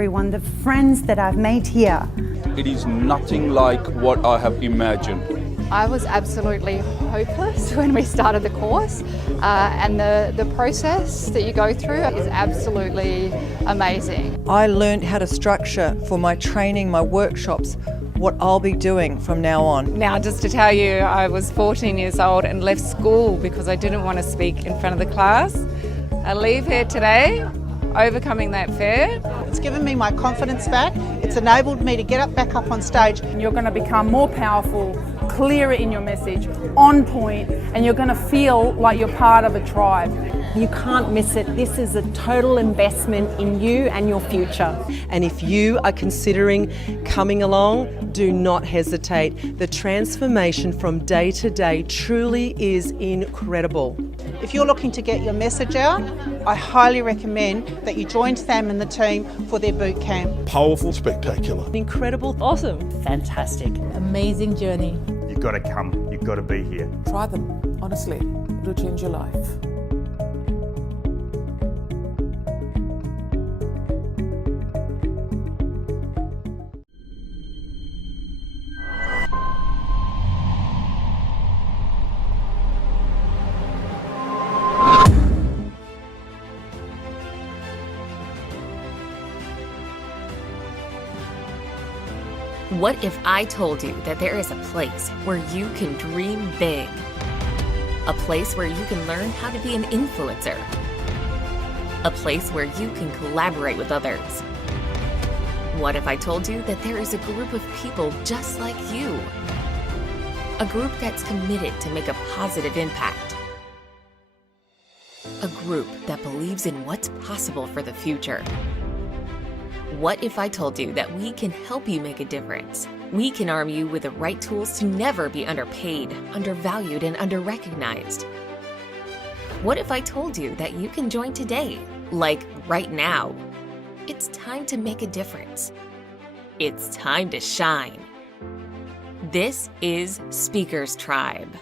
everyone, the friends that I've made here. It is nothing like what I have imagined. I was absolutely hopeless when we started the course, and the process that you go through is absolutely amazing. I learned how to structure for my training, my workshops, what I'll be doing from now on. Now, just to tell you, I was 14 years old and left school because I didn't want to speak in front of the class. I leave here today, overcoming that fear. It's given me my confidence back. It's enabled me to get back up on stage. You're going to become more powerful, clearer in your message, on point, and you're going to feel like you're part of a tribe. You can't miss it. This is a total investment in you and your future. And if you are considering coming along, do not hesitate. The transformation from day to day truly is incredible. If you're looking to get your message out, I highly recommend that you join Sam and the team for their boot camp. Powerful, spectacular, incredible, awesome, fantastic, amazing journey. You've got to come, you've got to be here. Try them, honestly, it'll change your life. What if I told you that there is a place where you can dream big? A place where you can learn how to be an influencer. A place where you can collaborate with others. What if I told you that there is a group of people just like you? A group that's committed to make a positive impact. A group that believes in what's possible for the future. What if I told you that we can help you make a difference? We can arm you with the right tools to never be underpaid, undervalued, and underrecognized. What if I told you that you can join today, like right now? It's time to make a difference. It's time to shine. This is Speakers Tribe.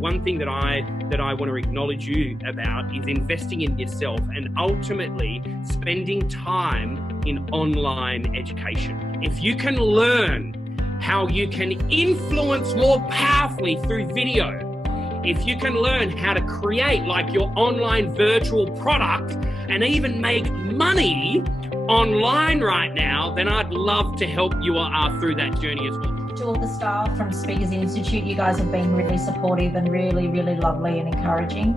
One thing that I want to acknowledge you about is investing in yourself and ultimately spending time in online education. If you can learn how you can influence more powerfully through video, if you can learn how to create like your online virtual product and even make money online right now, then I'd love to help you through that journey as well. To all the staff from Speakers Institute, you guys have been really supportive and really, really lovely and encouraging.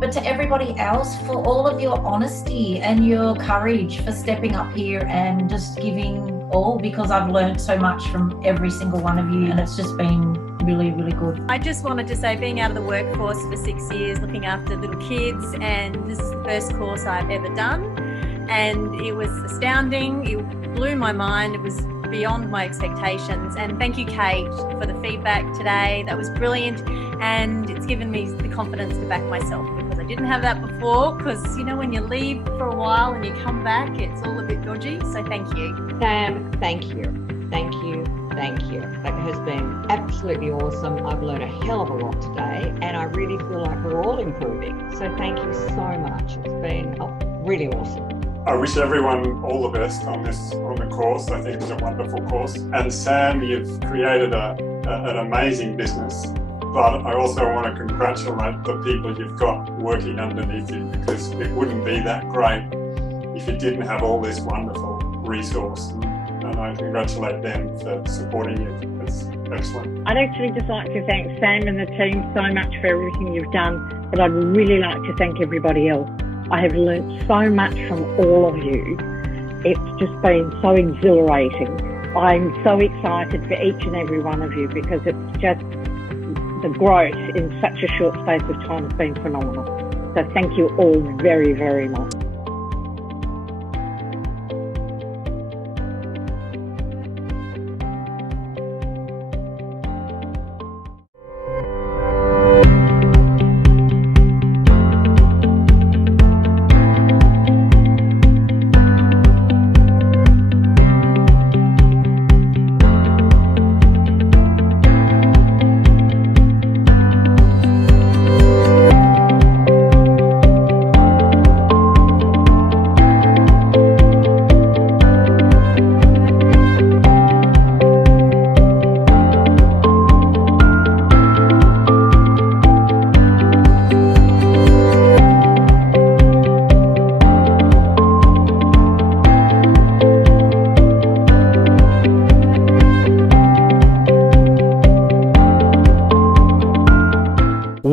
But to everybody else, for all of your honesty and your courage for stepping up here and just giving all, because I've learned so much from every single one of you and it's just been really, really good. I just wanted to say, being out of the workforce for 6 years, looking after little kids, and this is the first course I've ever done. And it was astounding. It blew my mind. It was beyond my expectations. And thank you, Kate, for the feedback today. That was brilliant. And it's given me the confidence to back myself, because I didn't have that before. Because, you know, when you leave for a while and you come back, it's all a bit dodgy. So thank you. Sam, thank you. Thank you. Thank you. That has been absolutely awesome. I've learned a hell of a lot today, and I really feel like we're all improving. So thank you so much. It's been really awesome. I wish everyone all the best on the course. I think it's a wonderful course. And Sam, you've created an amazing business, but I also want to congratulate the people you've got working underneath you, because it wouldn't be that great if you didn't have all this wonderful resource. And I congratulate them for supporting you. It's excellent. I'd actually just like to thank Sam and the team so much for everything you've done, but I'd really like to thank everybody else. I have learnt so much from all of you. It's just been so exhilarating. I'm so excited for each and every one of you, because it's just the growth in such a short space of time has been phenomenal. So thank you all very, very much.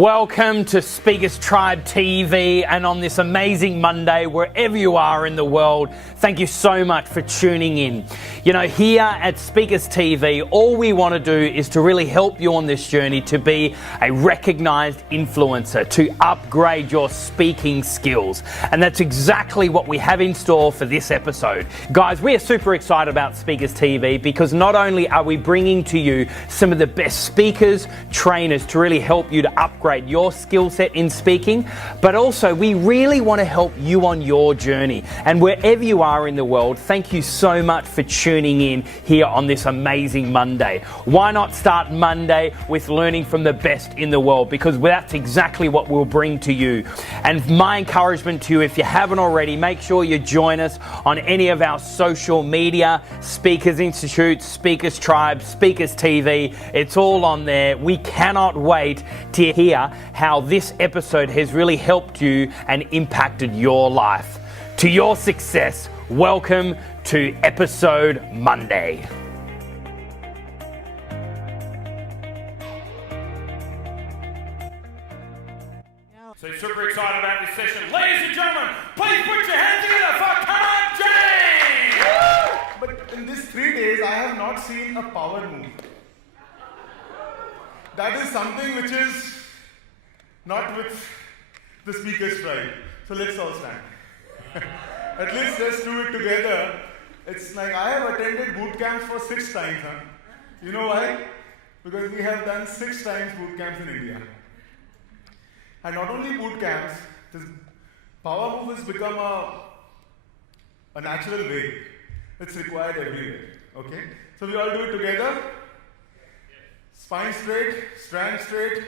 Welcome to Speakers Tribe TV, and on this amazing Monday, wherever you are in the world, thank you so much for tuning in. You know, here at Speakers TV, all we want to do is to really help you on this journey to be a recognized influencer, to upgrade your speaking skills. And that's exactly what we have in store for this episode. Guys, we are super excited about Speakers TV because not only are we bringing to you some of the best speakers, trainers to really help you to upgrade your skill set in speaking, but also we really want to help you on your journey. And wherever you are in the world, thank you so much for tuning in here on this amazing Monday. Why not start Monday with learning from the best in the world? Because that's exactly what we'll bring to you. And my encouragement to you, if you haven't already, make sure you join us on any of our social media, Speakers Institute, Speakers Tribe, Speakers TV. It's all on there. We cannot wait to hear how this episode has really helped you and impacted your life. To your success, welcome to episode Monday. So super excited about this session. Ladies and gentlemen, please put your hands together for Kanak Jain! But in these 3 days, I have not seen a power move. That is something which is not with the Speakers Tribe. So let's all stand. At least let's do it together. It's like I have attended boot camps for 6 times. Huh? You know why? Because we have done 6 times boot camps in India. And not only boot camps, this power move has become a natural way. It's required everywhere. Okay? So we all do it together. Spine straight, stand straight,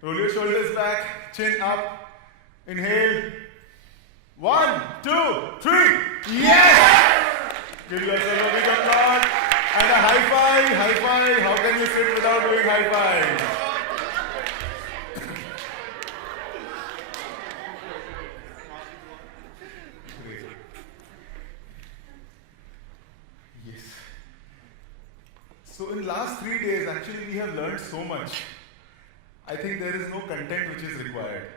roll your shoulders back, chin up, inhale. 1, 2, 3, yes! Give yourself a big applause and a high five, high five. How can you sit without doing high five? Yes. So in last 3 days, actually we have learned so much. I think there is no content which is required.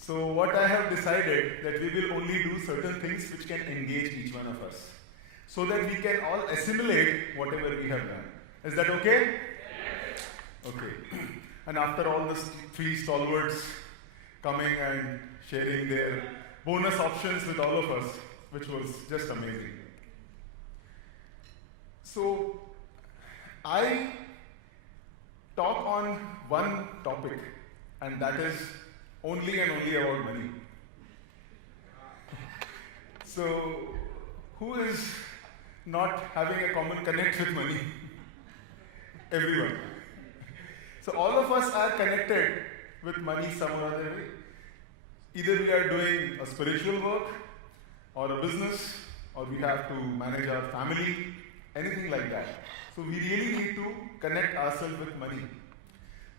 So what I have decided that we will only do certain things which can engage each one of us, so that we can all assimilate whatever we have done. Is that okay? Yes. Okay. And after all these 3 stalwarts coming and sharing their bonus options with all of us, which was just amazing. So I talk on one topic, and that is only and only about money. So, who is not having a common connect with money? Everyone. So all of us are connected with money some or other way. Either we are doing a spiritual work, or a business, or we have to manage our family, anything like that. So we really need to connect ourselves with money.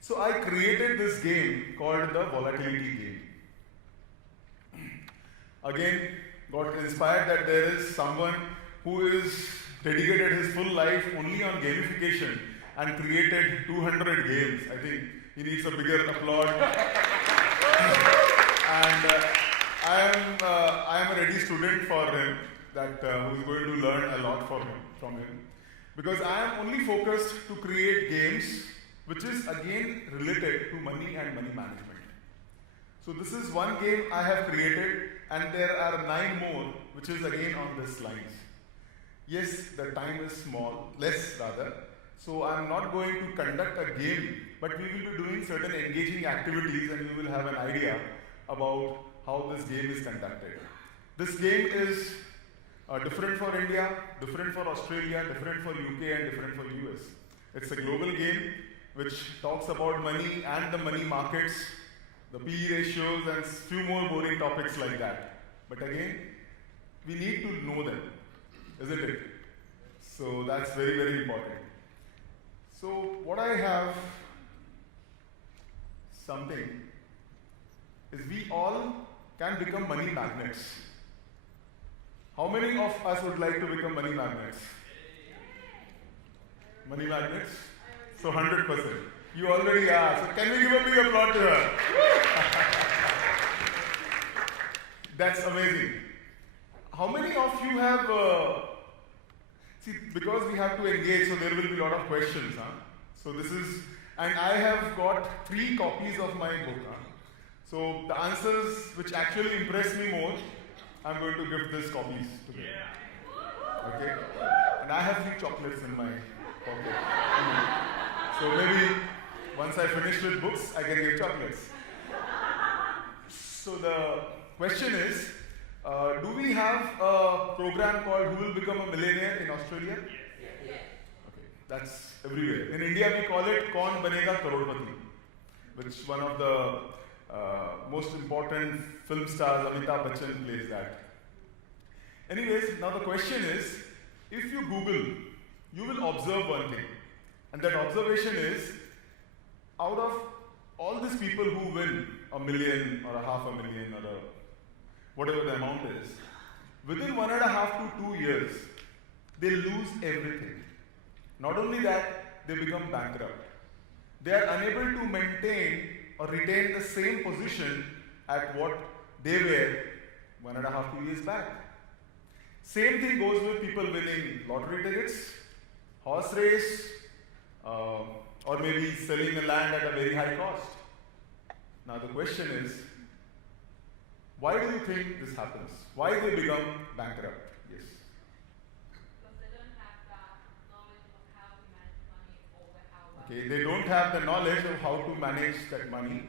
So I created this game called the volatility game. Again, got inspired that there is someone who is dedicated his full life only on gamification and created 200 games. I think he needs a bigger applause. And I am a ready student for him, that who is going to learn a lot from him. Because I am only focused to create games which is again related to money and money management. So this is one game I have created, and there are 9 more which is again on this lines. Yes, the time is small, less rather. So I'm not going to conduct a game, but we will be doing certain engaging activities, and you will have an idea about how this game is conducted. This game is different for India, different for Australia, different for UK, and different for US. It's a global game which talks about money and the money markets, the PE ratios, and few more boring topics like that. But again, we need to know them, isn't it? So that's very, very important. So what I have something is we all can become money magnets. How many of us would like to become money magnets? Money magnets? So 100%. You already are. So can we give a big applause to her? That's amazing. How many of you have, see, because we have to engage, so there will be a lot of questions. So this is, and I have got 3 copies of my book. So the answers which actually impress me more, I'm going to give these copies to them. Okay? And I have 3 chocolates in my pocket. So maybe once I finish with books, I can give chocolates. So the question is, do we have a program called Who Will Become a Millionaire in Australia? Yes. Okay, that's everywhere. In India, we call it Kaun Banega Crorepati, which one of the most important film stars, Amitabh Bachchan, plays that. Anyways, now the question is, if you Google, you will observe one thing. And that observation is, out of all these people who win $1 million or $500,000 or whatever the amount is, within 1.5 to 2 years, they lose everything. Not only that, they become bankrupt. They are unable to maintain or retain the same position at what they were 1.5 to 2 years back. Same thing goes with people winning lottery tickets, horse race, or maybe selling the land at a very high cost. Now the question is, why do you think this happens? Why they become bankrupt? Yes. Because they don't have that knowledge of how to manage money or how. Okay, they don't have the knowledge of how to manage that money.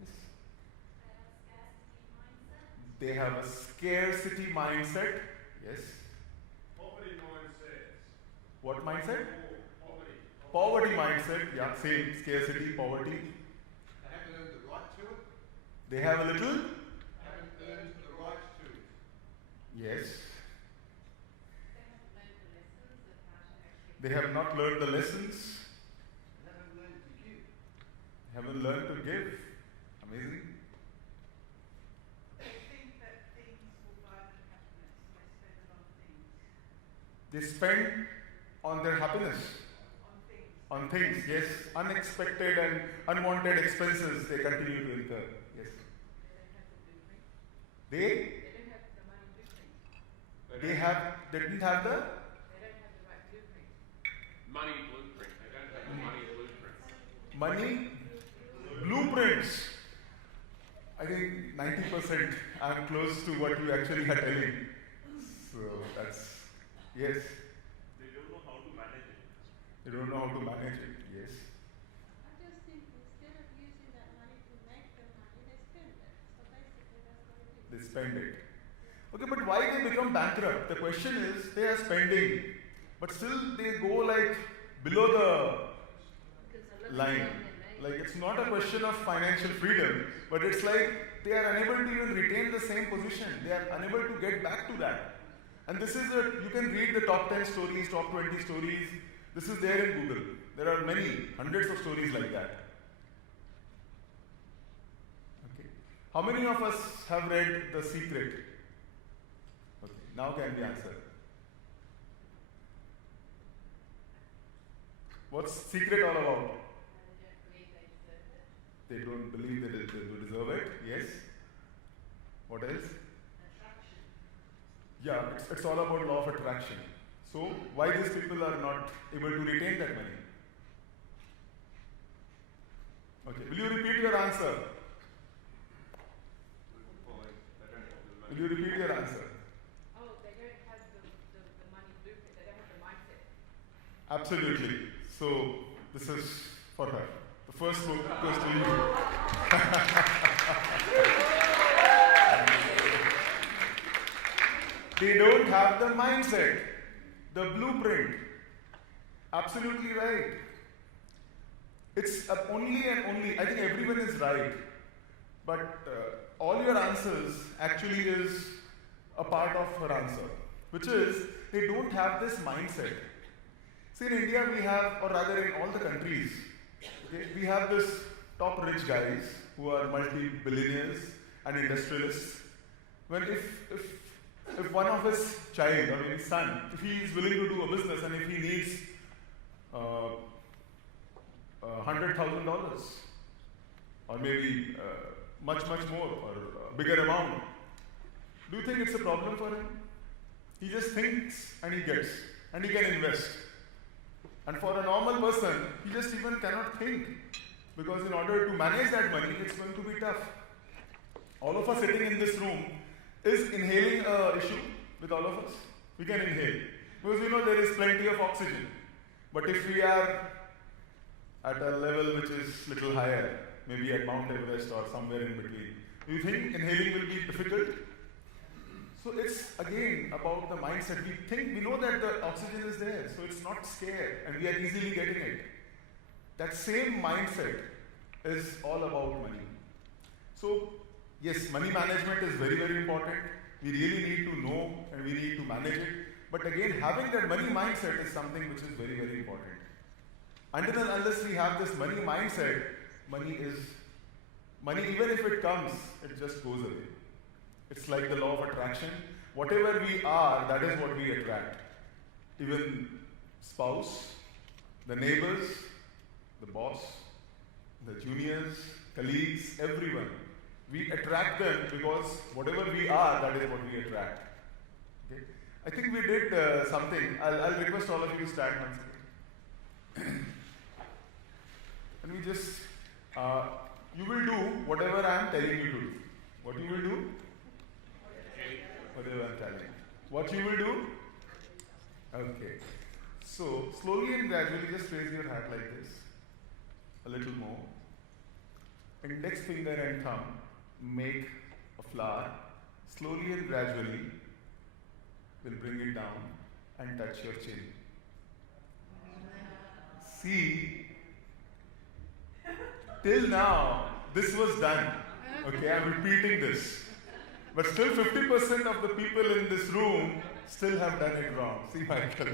Yes. They have a scarcity mindset. Yes. Poverty mindset. What mindset? Poverty. Poverty mindset. Yeah, same. Scarcity, poverty. They haven't earned the right to it. They have a little? Haven't earned the right to it. Yes. They have not learned the lessons. They haven't learned to give. Haven't learned to give. Amazing. They think that things will buy them happiness. They spend it on things. They spend on their happiness. On things, yes. Unexpected and unwanted expenses they continue to incur. Yes. They didn't have the Money blueprint. They don't have the money blueprint. money blueprints. I think 90% I'm close to what you actually are telling. So that's, yes. They don't know how to manage it. They don't know how to manage it, yes. I just think instead of using that money to make the money, they spend it. So basically that's what it is. They spend it. Okay, but why they become bankrupt? The question is, they are spending, but still they go like below the line. Like it's not a question of financial freedom, but it's like they are unable to even retain the same position. They are unable to get back to that. And this is you can read the top 10 stories, top 20 stories. This is there in Google. There are many, hundreds of stories like that. Okay. How many of us have read The Secret? Okay, now can we answer? What's Secret all about? They don't believe that they deserve it. Yes. What else? Yeah, it's all about law of attraction. So why these people are not able to retain that money? Okay, will you repeat your answer? Will you repeat your answer? Oh, they don't have the money blueprint. They don't have the mindset. Absolutely. So this is for her. The first book goes to you. They don't have the mindset, the blueprint. Absolutely right. It's only and only, I think everyone is right. But all your answers actually is a part of her answer, which is they don't have this mindset. See, in India we have, or rather in all the countries, okay, we have this top rich guys who are multi-billionaires and industrialists. When if one of his child or his son, if he is willing to do a business and if he needs $100,000 or maybe much more or a bigger amount. Do you think it's a problem for him? He just thinks and he gets and he can invest. And for a normal person, he just even cannot think, because in order to manage that money, it's going to be tough. All of us sitting in this room, is inhaling an issue with all of us? We can inhale because we know there is plenty of oxygen. But if we are at a level which is little higher, maybe at Mount Everest or somewhere in between, do you think inhaling will be difficult? So it's again about the mindset. We know that the oxygen is there, so it's not scared and we are easily getting it. That same mindset is all about money. So yes, money management is very important. We really need to know and we need to manage it. But again, having that money mindset is something which is very important. Until and unless we have this money mindset, money, even if it comes, it just goes away. It's like the law of attraction. Whatever we are, that is what we attract. Even spouse, the neighbors, the boss, the juniors, colleagues, everyone. We attract them because whatever we are, that is what we attract. Okay? I think we did something. I'll request all of you to stand once again. And we just, you will do whatever I am telling you to do. What you will do? Whatever I am telling you. What you will do? Okay. So, slowly and gradually, just raise your hand like this. A little more. Index finger and thumb make a flower. Slowly and gradually, we'll bring it down and touch your chin. See, till now, this was done. Okay, I'm repeating this. But still 50% of the people in this room still have done it wrong. See, Michael.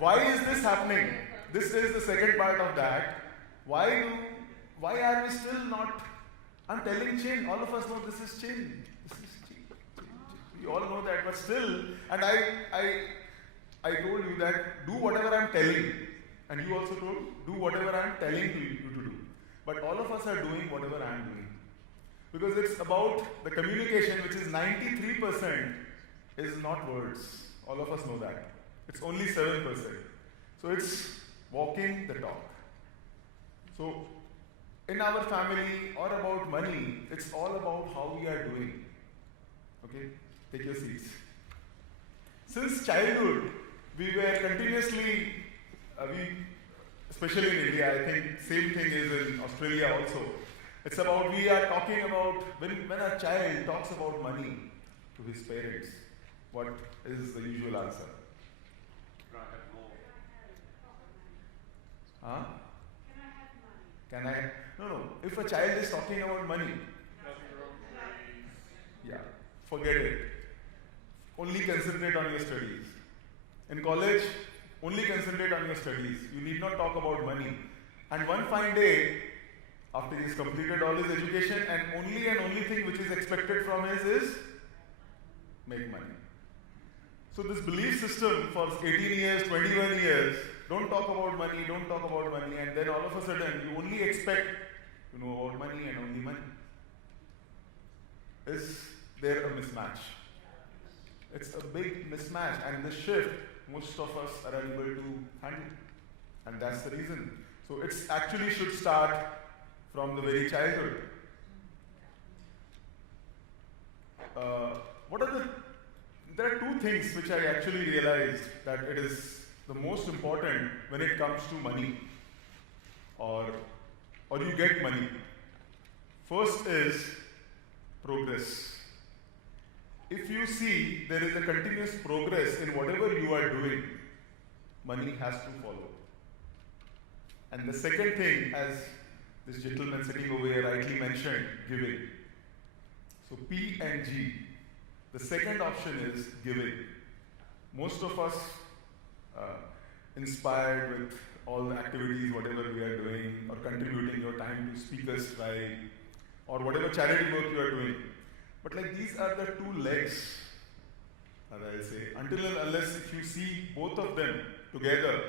Why is this happening? This is the second part of that. Why are we still not? I'm telling chin. All of us know this is chin. This is chin. We all know that, but still, and I told you that do whatever I'm telling, and you also told do whatever I'm telling you to do. But all of us are doing whatever I'm doing. Because it's about the communication, which is 93% is not words. All of us know that. It's only 7%. So it's walking the talk. So in our family or about money, it's all about how we are doing. Okay? Take your seats. Since childhood, we were continuously, especially in India, I think same thing is in Australia also. It's about, we are talking about, when a child talks about money to his parents, what is the usual answer? Can I have more? Huh? Can I? No. If a child is talking about money, yeah, forget it. Only concentrate on your studies. In college, only concentrate on your studies. You need not talk about money. And one fine day, after he's completed all his education, and only thing which is expected from him is make money. So this belief system for 18 years, 21 years, don't talk about money, and then all of a sudden you only expect to know about money and only money. Is there a mismatch? It's a big mismatch, and this shift most of us are unable to handle, and that's the reason. So it's actually should start from the very childhood. There are two things which I actually realized that it is the most important when it comes to money or you get money. First is progress. If you see there is a continuous progress in whatever you are doing, money has to follow. And the second thing, as this gentleman sitting over here rightly mentioned, giving. So P and G. The second option is giving. Most of us inspired with all the activities, whatever we are doing, or contributing your time to Speakers Strike, or whatever charity work you are doing. But like these are the two legs, as I say. Until and unless if you see both of them together,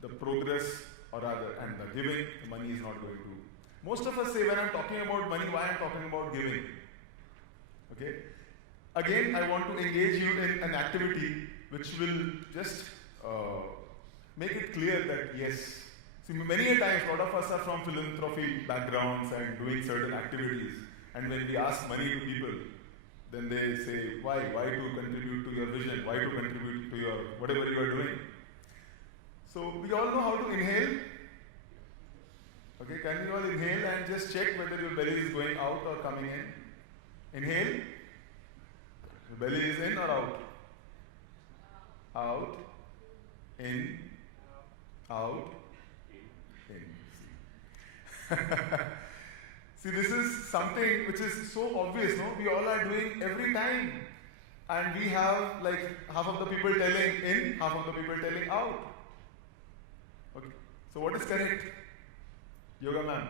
the progress, or rather, and the giving, the money is not going to. Most of us say when I'm talking about money, why I'm talking about giving. Okay? Again, I want to engage you in an activity which will just make it clear that yes, see, many a times, a lot of us are from philanthropy backgrounds and doing certain activities, and when we ask money to people, then they say, why to contribute to your vision, why to contribute to your whatever you are doing. So we all know how to inhale. Okay, can you all inhale and just check whether your belly is going out or coming in? Inhale. The belly is in or out? Out. In. Out. In. See, this is something which is so obvious, no? We all are doing every time. And we have like half of the people telling in, half of the people telling out. Okay. So what is correct? Yoga ma'am.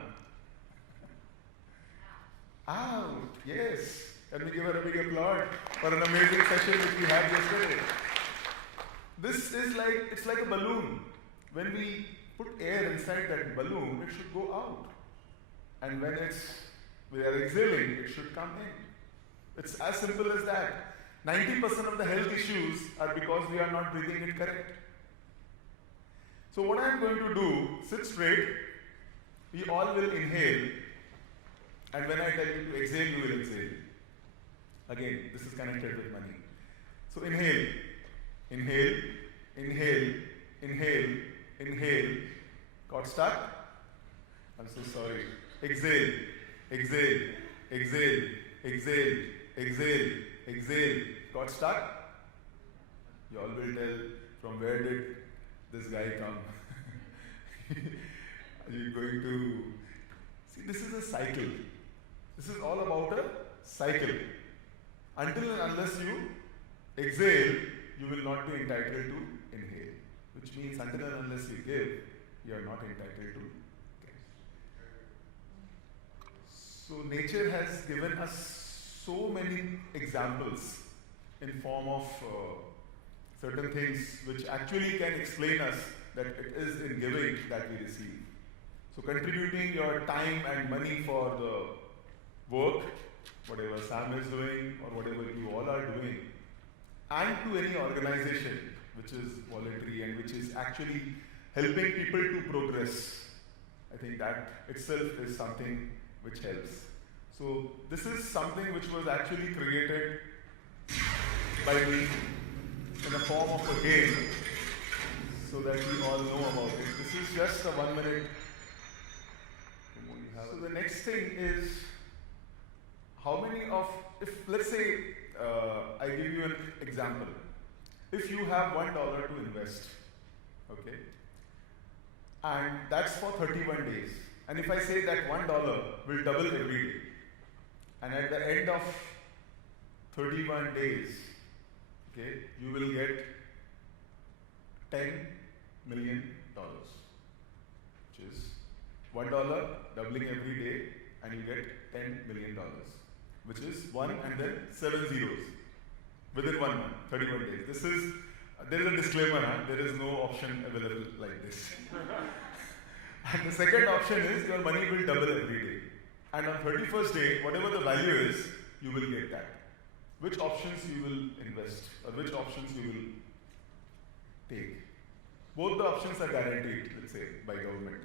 Out. Yes. Can we give her a big applause for an amazing session which we had yesterday? This is like, it's like a balloon. When we put air inside that balloon, it should go out. And when we are exhaling, it should come in. It's as simple as that. 90% of the health issues are because we are not breathing it correct. So what I am going to do, sit straight, we all will inhale, and when I tell you to exhale, you will exhale. Again, this is connected with money. So inhale, inhale, inhale, inhale, inhale. Got stuck? I'm so sorry. Exhale, exhale, exhale, exhale, exhale, exhale. Got stuck? You all will tell, from where did this guy come? Are you going to... See, this is a cycle. This is all about a cycle. Until and unless you exhale, you will not be entitled to inhale. Which means until and unless you give, you are not entitled to give. So nature has given us so many examples in form of certain things which actually can explain us that it is in giving that we receive. So contributing your time and money for the work, whatever Sam is doing or whatever you all are doing, and to any organization which is voluntary and which is actually helping people to progress, I think that itself is something which helps. So this is something which was actually created by me in the form of a game so that we all know about it. This is just a 1 minute. So the next thing is, how many of, if let's say, I give you an example. If you have $1 to invest, okay, and that's for 31 days, and if I say that $1 will double every day, and at the end of 31 days, okay, you will get $10 million, which is $1 doubling every day, and you get $10 million, which is 1 and then 7 zeros within 1 month, 31 days. This is, there is a disclaimer, there is no option available like this. And the second option is your money will double every day. And on 31st day, whatever the value is, you will get that. Which options you will invest, or which options you will take. Both the options are guaranteed, let's say, by government.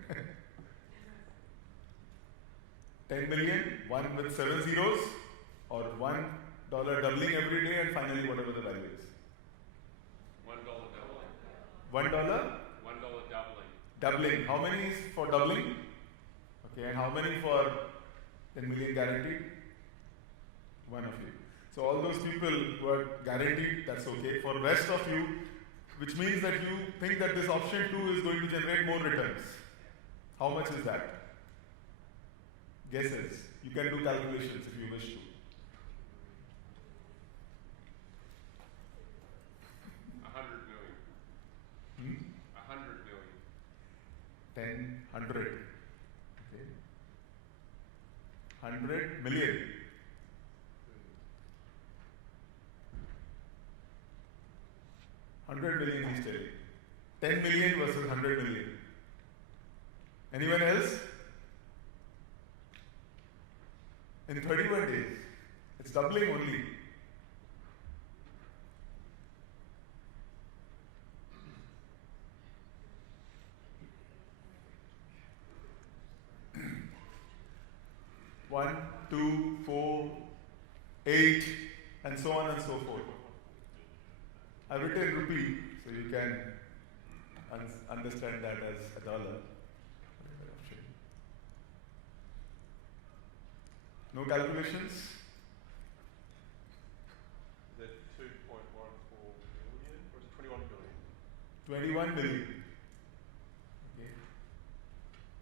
10 million, 1 with 7 zeros, or $1 doubling every day, and finally whatever the value is. $1 doubling. $1? $1 doubling. Doubling. How many is for doubling? Okay, and how many for 10 million guaranteed? One of you. So all those people who are guaranteed, that's okay. For the rest of you, which means that you think that this option 2 is going to generate more returns. How much is that? Guesses. You can do calculations if you wish to. 100 million. 100 million. 10, 100. Okay. 100 million. 100 million he's telling. 10 million versus 100 million. Anyone else? In 31 days. It's doubling only. One, two, 4, 8, and so on and so forth. I've written rupee, so you can understand that as a dollar. No calculations? Is that 2.14 billion or is it 21 billion? 21 billion. Okay.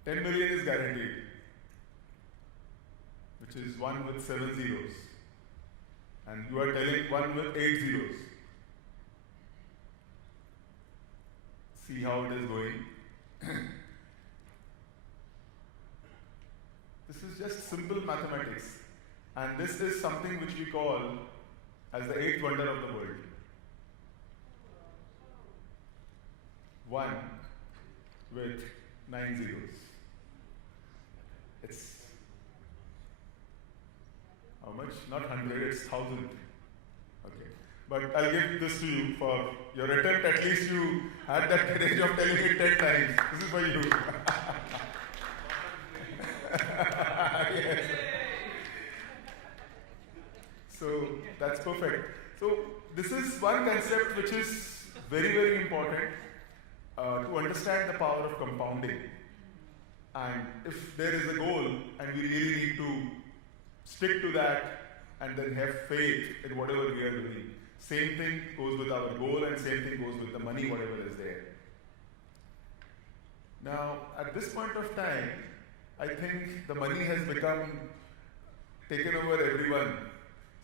10 billion is guaranteed, which is 1 with 7 zeros. And you are telling 1 with 8 zeros. See how it is going. This is just simple mathematics. And this is something which we call as the 8th wonder of the world. 1 with 9 zeros. It's how much? Not 100, it's 1,000. Okay. But I'll give this to you for your attempt. At least you had that courage of telling it 10 times. This is for you. Yes. So that's perfect. So this is one concept which is very, very important to understand the power of compounding. And if there is a goal and we really need to stick to that and then have faith in whatever we are doing. Same thing goes with our goal and same thing goes with the money, whatever is there. Now, at this point of time, I think the money has taken over everyone.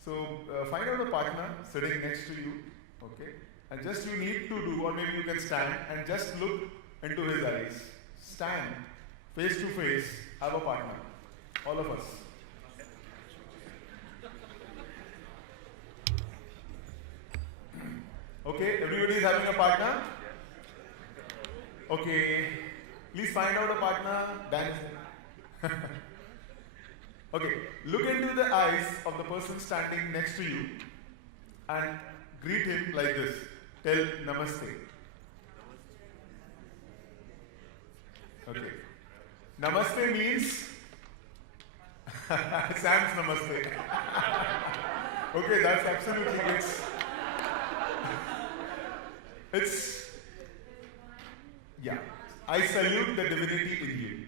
So find out a partner sitting next to you, okay? And just you need to do, or maybe you can stand and just look into his eyes. Stand, face to face, have a partner. All of us. Okay, everybody is having a partner? Okay, please find out a partner, dance. Okay, look into the eyes of the person standing next to you and greet him like this. Tell namaste. Okay. Namaste means Sam's namaste. Okay, that's absolutely it's yeah. I salute the divinity in you.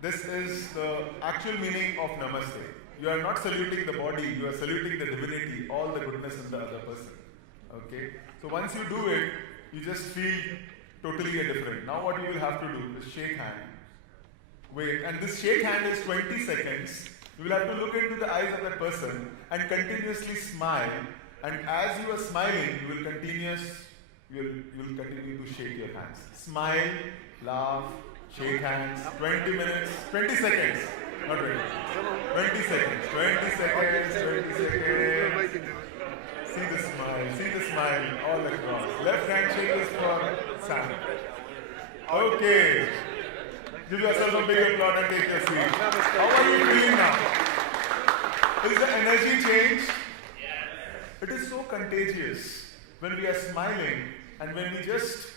This is the actual meaning of namaste. You are not saluting the body, you are saluting the divinity, all the goodness in the other person. Okay? So once you do it, you just feel totally different. Now what you will have to do is shake hand. Wait, and this shake hand is 20 seconds. You will have to look into the eyes of that person and continuously smile. And as you are smiling, you will continue to shake your hands. Smile, laugh, shake hands, 20 minutes, 20 seconds, not 20, 20 seconds, 20 seconds, 20 seconds. See the smile all across. Left hand shake is for Sam. Okay. Give yourself a big applause and take your seat. How are you feeling now? Is the energy changed? It is so contagious when we are smiling and when we just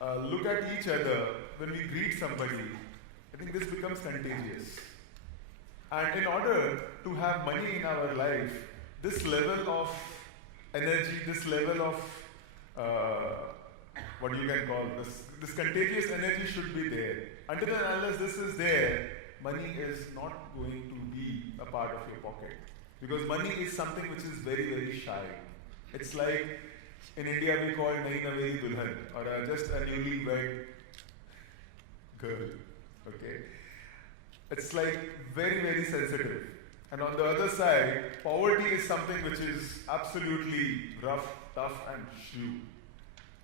look at each other, when we greet somebody. I think this becomes contagious. And in order to have money in our life, this level of energy, this level of what you can call this contagious energy should be there. Until and unless this is there, money is not going to be a part of your pocket. Because money is something which is very, very shy. It's like in India we call Nahi Naveli Dulhan or just a newly wed girl. Okay? It's like very, very sensitive. And on the other side, poverty is something which is absolutely rough, tough, and shrew.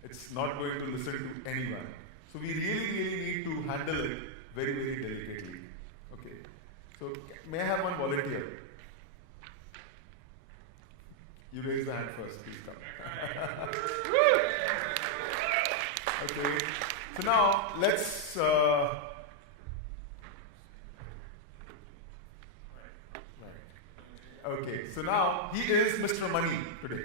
It's not going to listen to anyone. So we really, really need to handle it very, very delicately. Okay. So may I have one volunteer? You raise the hand first, please come. Okay. So now let's. Okay. So now he is Mr. Money today.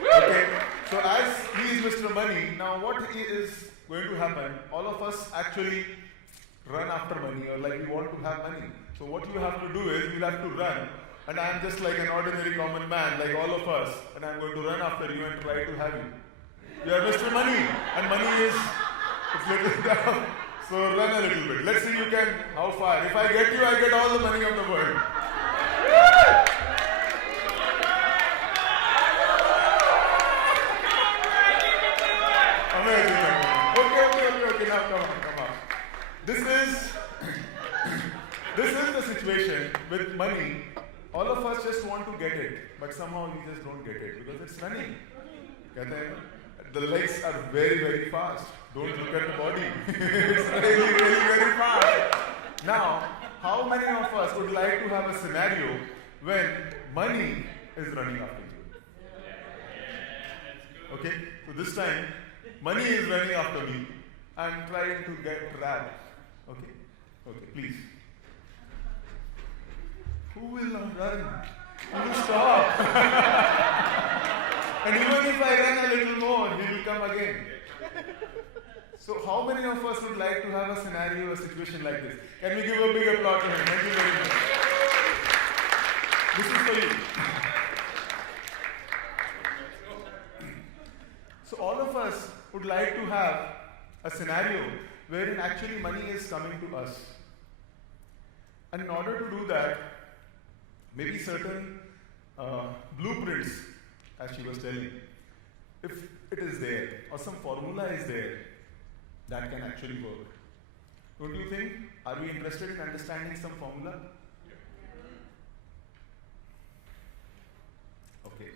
Okay. So as he is Mr. Money, now what is going to happen? All of us actually run after money, or like we want to have money. So what you have to do is you have to run, and I am just like an ordinary common man, like all of us, and I am going to run after you and try to have you. You are Mr. Money, and money is it's little down. So run a little bit. Let's see you can how far. If I get you, I get all the money of the world. Amazing. Okay. Now come on. This is the situation with money. All of us just want to get it, but somehow we just don't get it because it's running. The legs are very, very fast. Don't look at the body. It's really, really very fast. Now, how many of us would like to have a scenario when money is running after you? Okay, so this time, money is running after me. I'm trying to get trapped. Okay, please. Who will not run? Who will stop? And even if I run a little more, he will come again. So how many of us would like to have a scenario, a situation like this? Can we give a big applause to him? Thank you very much. This is for you. So all of us would like to have a scenario wherein actually money is coming to us. And in order to do that, maybe certain blueprints, as she was telling, if it is there, or some formula is there, that can actually work. Don't you think? Are we interested in understanding some formula? Okay.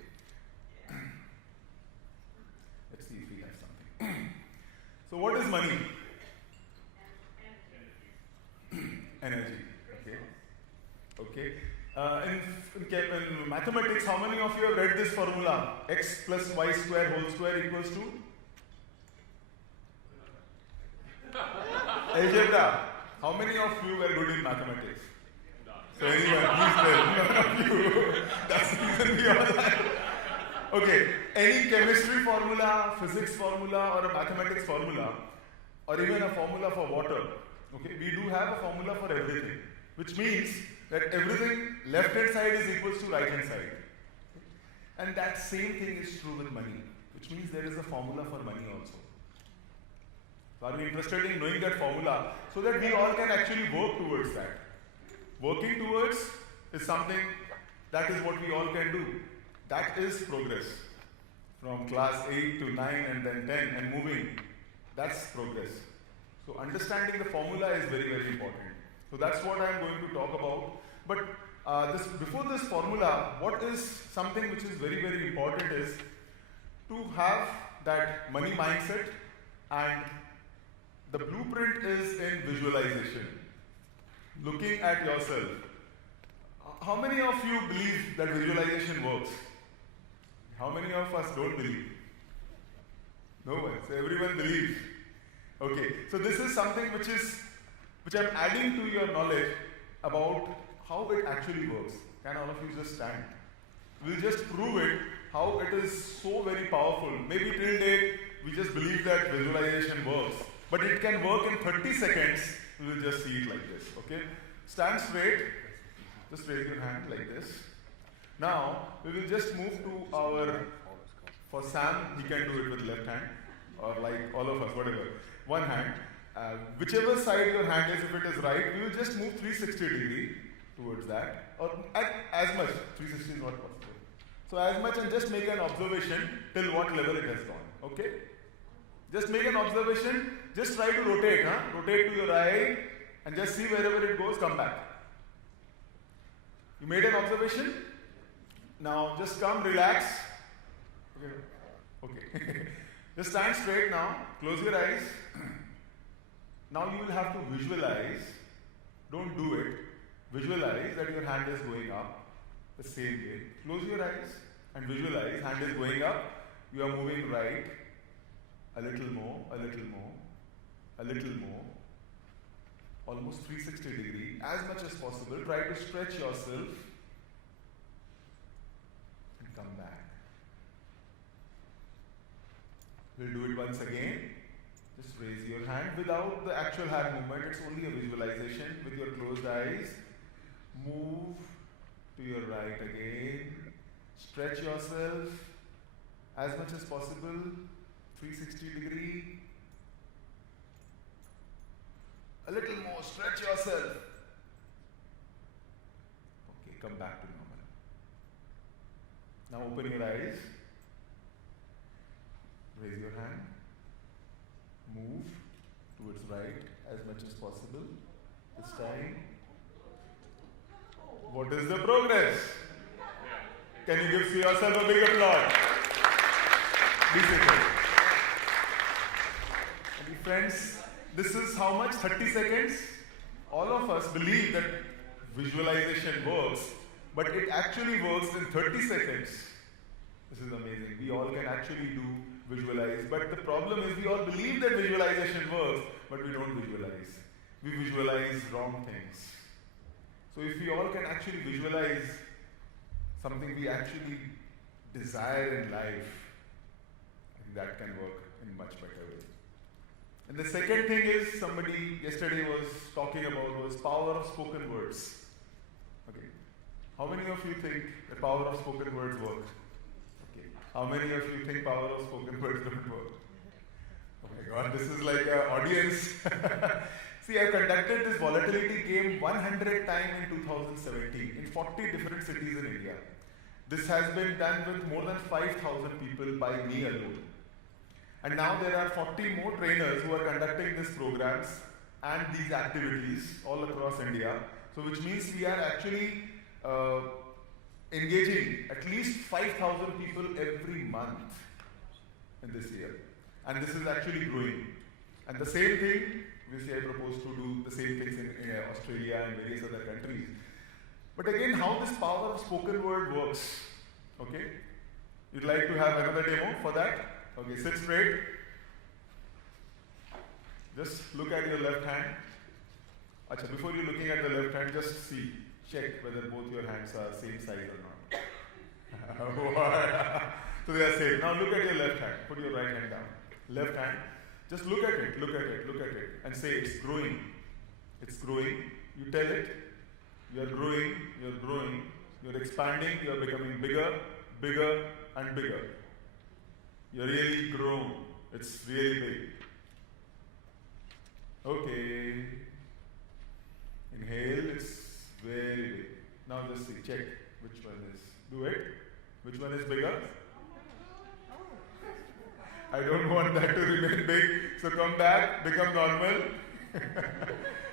Let's see if we have something. So what is money? Energy. Okay. In mathematics, how many of you have read this formula? X plus y square whole square equals to? Algebra. How many of you were good in mathematics? So anyone, please tell. None of you. That's the reason we all like. Okay. Any chemistry formula, physics formula, or a mathematics formula, or even a formula for water. Okay. We do have a formula for everything, which means that everything left hand side is equals to right hand side. And that same thing is true with money, which means there is a formula for money also. So are we interested in knowing that formula so that we all can actually work towards that? Working towards is something that is what we all can do. That is progress. From class 8 to 9 and then 10 and moving, that's progress. So understanding the formula is very, very important. So that's what I'm going to talk about. But before this formula, what is something which is very, very important is to have that money mindset, and the blueprint is in visualization. Looking at yourself. How many of you believe that visualization works? How many of us don't believe? No one. So everyone believes. Okay. So this is something which I'm adding to your knowledge about how it actually works. Can all of you just stand? We'll just prove it, how it is so very powerful. Maybe till date, we just believe that visualization works. But it can work in 30 seconds. We will just see it like this, okay? Stand straight. Just raise your hand like this. Now, we will just move to our, for Sam, he can do it with left hand, or like all of us, whatever. One hand. Whichever side your hand is, if it is right, we will just move 360 degree towards that, or as much. 360 is not possible. So as much, and just make an observation till what level it has gone. Okay? Just make an observation. Just try to rotate. Rotate to your right, and just see wherever it goes. Come back. You made an observation. Now just come, relax. Okay. Just stand straight now. Close your eyes. Now you will have to visualize, don't do it, visualize that your hand is going up the same way. Close your eyes and visualize, hand is going up, you are moving right, a little more, a little more, a little more, almost 360 degree, as much as possible. Try to stretch yourself and come back. We'll do it once again. Just raise your hand without the actual hand movement, it's only a visualization with your closed eyes. Move to your right again. Stretch yourself as much as possible, 360 degree. A little more, stretch yourself. Okay, come back to normal. Now open your eyes. Raise your hand. Move towards right as much as possible. This time. What is the progress? Can you give yourself a big applause? Be seated. Okay, friends, this is how much? 30 seconds? All of us believe that visualization works, but it actually works in 30 seconds. This is amazing. We all can actually do visualize, but the problem is we all believe that visualization works, but we don't visualize. We visualize wrong things. So if we all can actually visualize something we actually desire in life, I think that can work in much better way. And the second thing is, somebody yesterday was talking about was power of spoken words. Okay. How many of you think the power of spoken words work? Okay. How many of you think power of spoken words don't work? Oh my God, this is like an audience. See, I conducted this volatility game 100 times in 2017 in 40 different cities in India. This has been done with more than 5,000 people by me alone. And now there are 40 more trainers who are conducting these programs and these activities all across India. So which means we are actually engaging at least 5,000 people every month in this year. And this is actually growing. And the same thing, obviously I propose to do the same things in Australia and various other countries. But again, how this power of spoken word works, okay? You'd like to have another demo for that? Okay, sit straight. Just look at your left hand. Achha, before you're looking at the left hand, just see, check whether both your hands are same size or not. So they are same. Now look at your left hand. Put your right hand down. Left hand. Just look at it, look at it, look at it, and say it's growing. It's growing. You tell it. You are growing, you're growing, you're expanding, you're becoming bigger, bigger, and bigger. You're really grown. It's really big. Okay. Inhale, it's very big. Now just see, check which one is. Do it. Which one is bigger? I don't want that to remain big. So come back, become normal.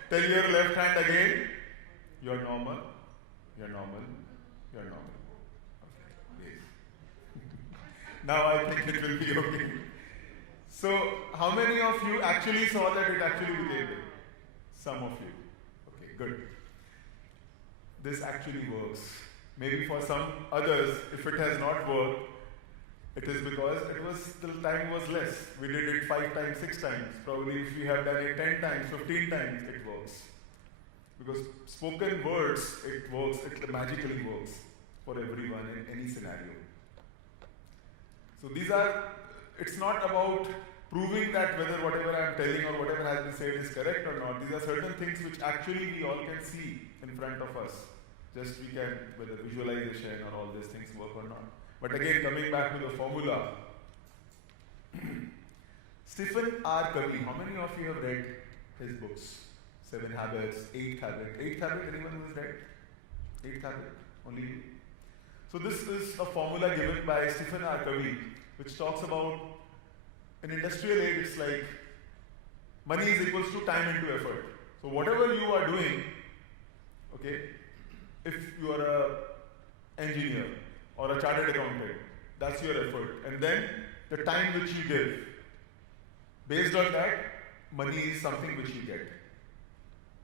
Tell your left hand again. You're normal. You're normal. You're normal. Okay. Yes. Now I think it will be okay. So how many of you actually saw that it actually became big? Some of you. Okay, good. This actually works. Maybe for some others, if it has not worked, it is because the time was less. We did it 5 times, 6 times. Probably if we have done it 10 times, 15 times, it works. Because spoken words, it works, it magically works for everyone in any scenario. So these are, it's not about proving that whether whatever I am telling or whatever has been said is correct or not. These are certain things which actually we all can see in front of us. Just we can, whether visualization or all these things work or not. But again, coming back to the formula, Stephen R. Covey, how many of you have read his books? 7 Habits, 8 Habits. 8 Habits, anyone who has read? 8 Habits? Only you? So this is a formula given by Stephen R. Covey, which talks about, in industrial age, it's like money is equals to time into effort. So whatever you are doing, okay, if you are an engineer or a chartered accountant, that's your effort. And then the time which you give, based on that, money is something which you get.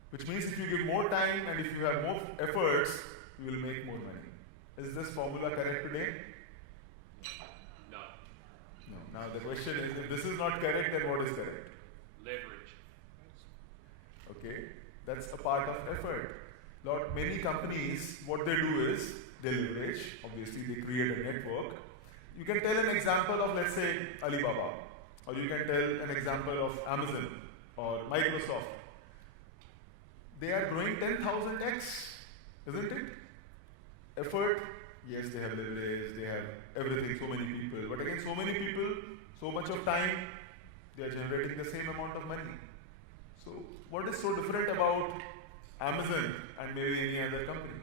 Which means if you give more time and if you have more efforts, you will make more money. Is this formula correct today? No. No. Now the question is, if this is not correct, then what is correct? Leverage. Okay, that's a part of effort. Many companies, what they do is they leverage. Obviously, they create a network. You can tell an example of, let's say, Alibaba, or you can tell an example of Amazon or Microsoft. They are growing 10,000x, isn't it? Effort, yes, they have leverage, they have everything, so many people. But again, so many people, so much of time, they are generating the same amount of money. So, what is so different about Amazon and maybe any other company?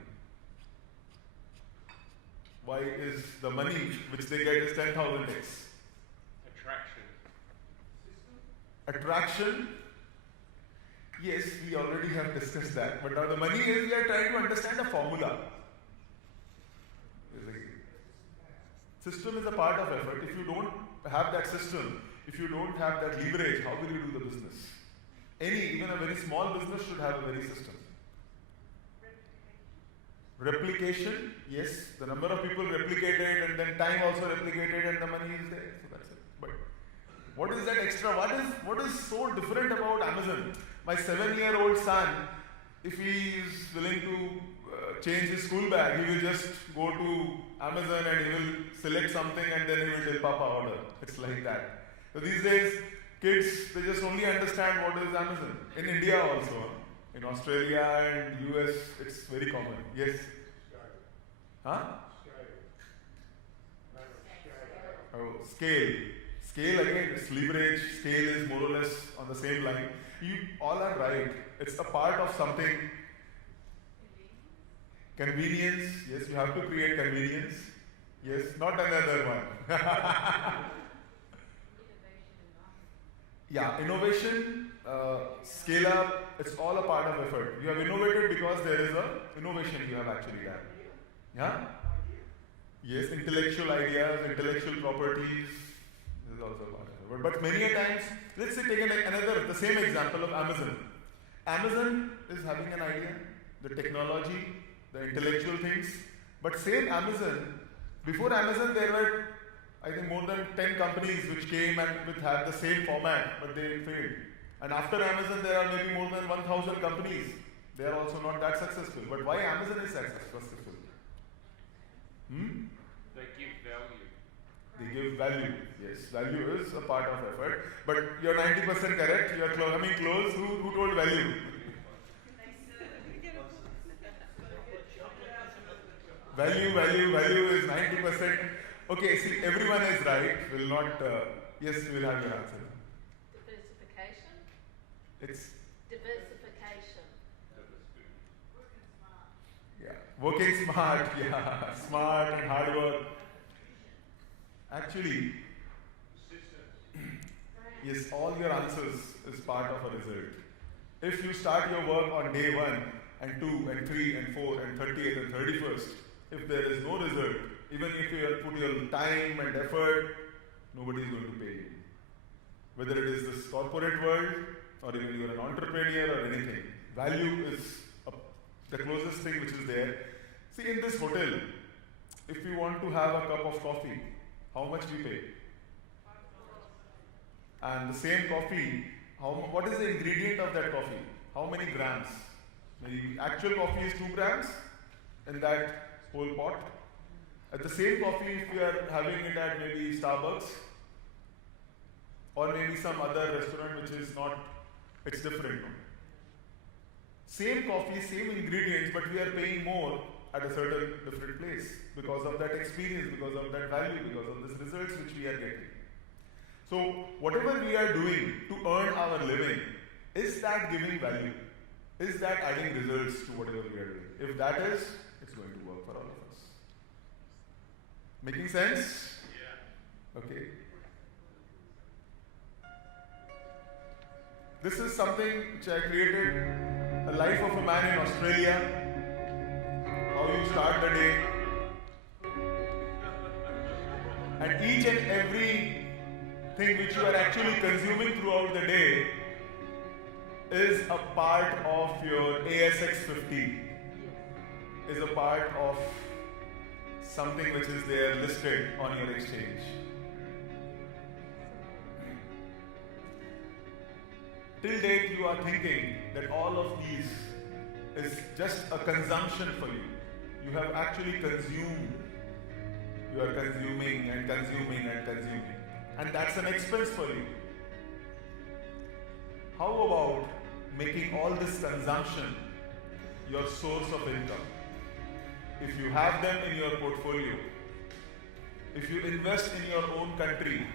Why is the money which they get is 10,000x? Attraction. Attraction? Yes, we already have discussed that. But now the money is, we are trying to understand the formula. System is a part of effort. If you don't have that system, if you don't have that leverage, how will you do the business? Even a very small business should have a very system. Replication, yes, the number of people replicated and then time also replicated and the money is there. So that's it. But what is that extra? What is so different about Amazon? My 7-year-old son, if he is willing to change his school bag, he will just go to Amazon and he will select something and then he will tell Papa order. It's like that. So these days, kids, they just only understand what is Amazon. In India also. In Australia and US, it's very common. Yes? Huh? Oh, scale. Scale again, it's leverage. Scale is more or less on the same line. You all are right. It's a part of something. Convenience. Yes, you have to create convenience. Yes, not another one. Yeah, innovation, scale up, it's all a part of effort. You have innovated because there is a innovation you have actually done. Yeah? Yes, intellectual ideas, intellectual properties, this is also a part of effort. But many a times, let's say take the same example of Amazon. Amazon is having an idea, the technology, the intellectual things, but same Amazon, before Amazon there were I think more than 10 companies which came and had the same format, but they failed. And after Amazon, there are maybe more than 1,000 companies. They are also not that successful. But why Amazon is successful? They give value. They give value. Yes, value is a part of effort. But you're 90% correct. You're coming close. Who told value? Value is 90%. Okay, see, everyone is right. Will not. Yes, you will have your answer. Diversification. It's diversification. Yeah, working smart. Yeah, smart and hard work. Actually, yes, all your answers is part of a result. If you start your work on day 1 and 2 and 3 and 4 and 30th and 31st, if there is no result, even if you have put your time and effort, nobody is going to pay you. Whether it is this corporate world or even you are an entrepreneur or anything, value is the closest thing which is there. See, in this hotel, if we want to have a cup of coffee, how much we pay? And the same coffee, what is the ingredient of that coffee? How many grams? The actual coffee is 2 grams in that whole pot. At the same coffee, if we are having it at maybe Starbucks or maybe some other restaurant which is not, it's different. Same coffee, same ingredients, but we are paying more at a certain different place because of that experience, because of that value, because of this results which we are getting. So whatever we are doing to earn our living, is that giving value? Is that adding results to whatever we are doing? If that is, it's going to work for all of us. Making sense? Yeah. Okay. This is something which I created, a life of a man in Australia, how you start the day. And each and every thing which you are actually consuming throughout the day is a part of your ASX 50, is a part of something which is there listed on your exchange. till date you are thinking that all of these is just a consumption for you. You have actually consumed. You are consuming and consuming and consuming. And that's an expense for you. How about making all this consumption your source of income? If you have them in your portfolio, if you invest in your own country,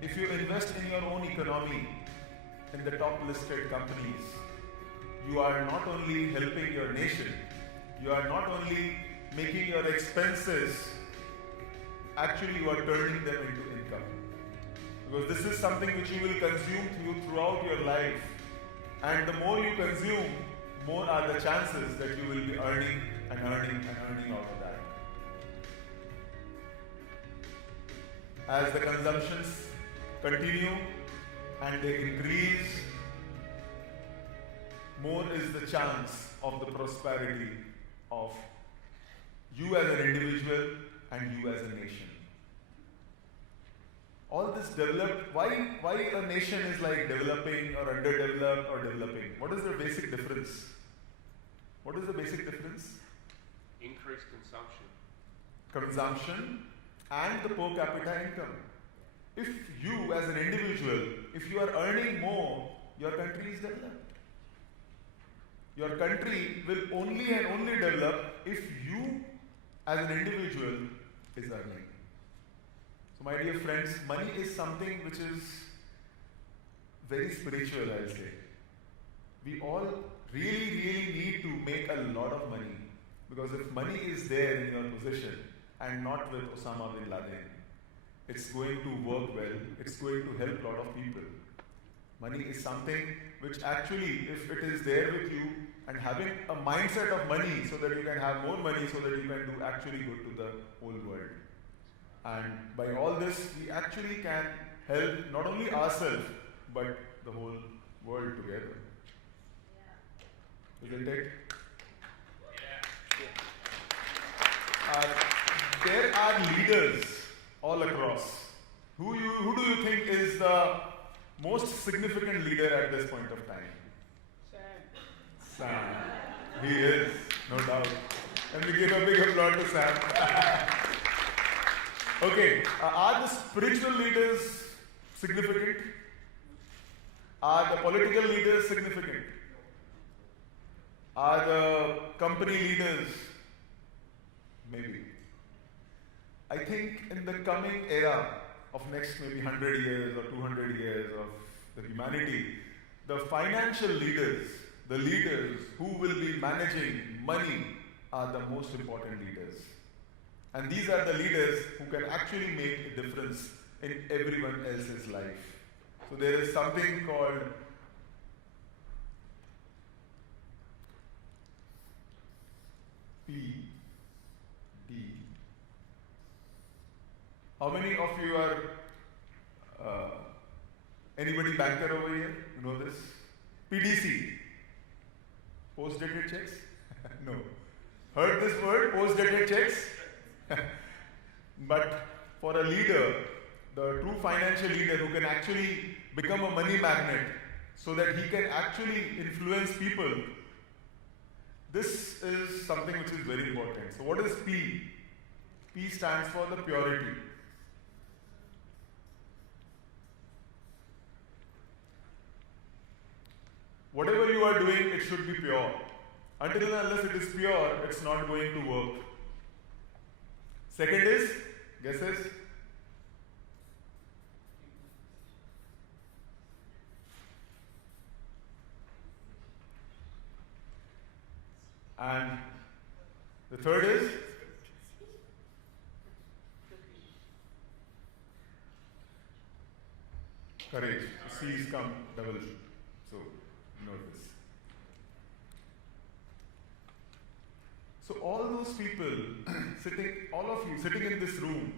if you invest in your own economy, in the top listed companies, you are not only helping your nation, you are not only making your expenses, actually you are turning them into income. Because this is something which you will consume throughout your life. And the more you consume, more are the chances that you will be earning and earning and earning out of that. As the consumptions continue and they increase, more is the chance of the prosperity of you as an individual and you as a nation. All this developed, why a nation is like developing or underdeveloped or developing? What is the basic difference? What is the basic difference? Increased consumption. Consumption and the per capita income. If you as an individual, if you are earning more, your country is developed. Your country will only and only develop if you as an individual is earning. So my dear friends, money is something which is very spiritual, I'll say. We all really need to make a lot of money, because if money is there in your possession and not with Osama bin Laden, it's going to work well, it's going to help a lot of people. Money is something which actually, if it is there with you and having a mindset of money so that you can have more money so that you can do actually good to the whole world. And by all this, we actually can help not only ourselves, but the whole world together. Isn't it? There are leaders all across. Who do you think is the most significant leader at this point of time? Sam. He is, no doubt. And we give a big applause to Sam. Okay, are the spiritual leaders significant? Are the political leaders significant? Are the company leaders? Maybe. I think in the coming era of next maybe 100 years or 200 years of the humanity, the financial leaders, the leaders who will be managing money are the most important leaders. And these are the leaders who can actually make a difference in everyone else's life. So there is something called PD. How many of you are anybody banker over here? You know this? PDC. Post-dated checks? No. Heard this word, post-dated checks? But for a leader, the true financial leader who can actually become a money magnet so that he can actually influence people, this is something which is very important. So what is P? P stands for the purity. Whatever you are doing, it should be pure. Until and unless it is pure, it's not going to work. Second is, guesses? And the third is? Courage. C's come double. So, note this. So all those people all of you sitting in this room,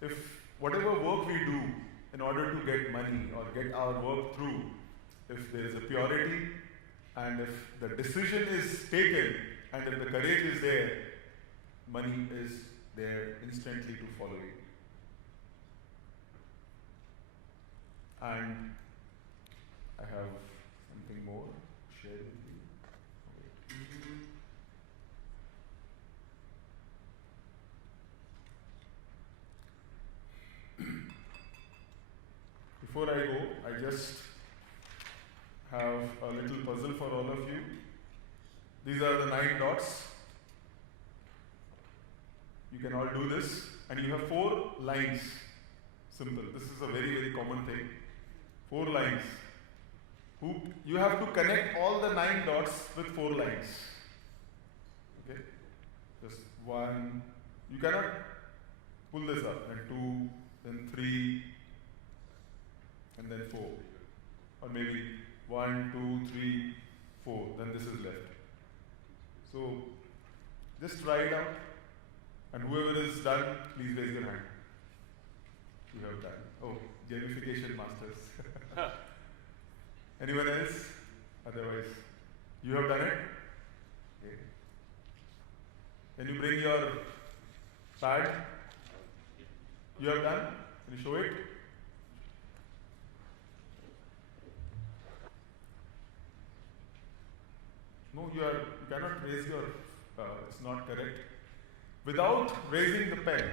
if whatever work we do in order to get money or get our work through, if there is a purity and if the decision is taken and if the courage is there, money is there instantly to follow you. And I have something more. Share with you. Before I go, I just have a little puzzle for all of you. These are the 9 dots. You can all do this, and you have 4 lines. Simple. This is a very, very common thing. 4 lines. You have to connect all the 9 dots with 4 lines. Okay? Just 1. You cannot pull this up. And 2, then 3, and then 4. Or maybe 1, 2, 3, 4. Then this is left. So just try it out. And whoever is done, please raise your hand. You have done. Oh, gamification masters. Anyone else? Otherwise, you have done it? Okay. Can you bring your pad? You have done? Can you show it? No, you cannot raise your, it's not correct. Without raising the pen,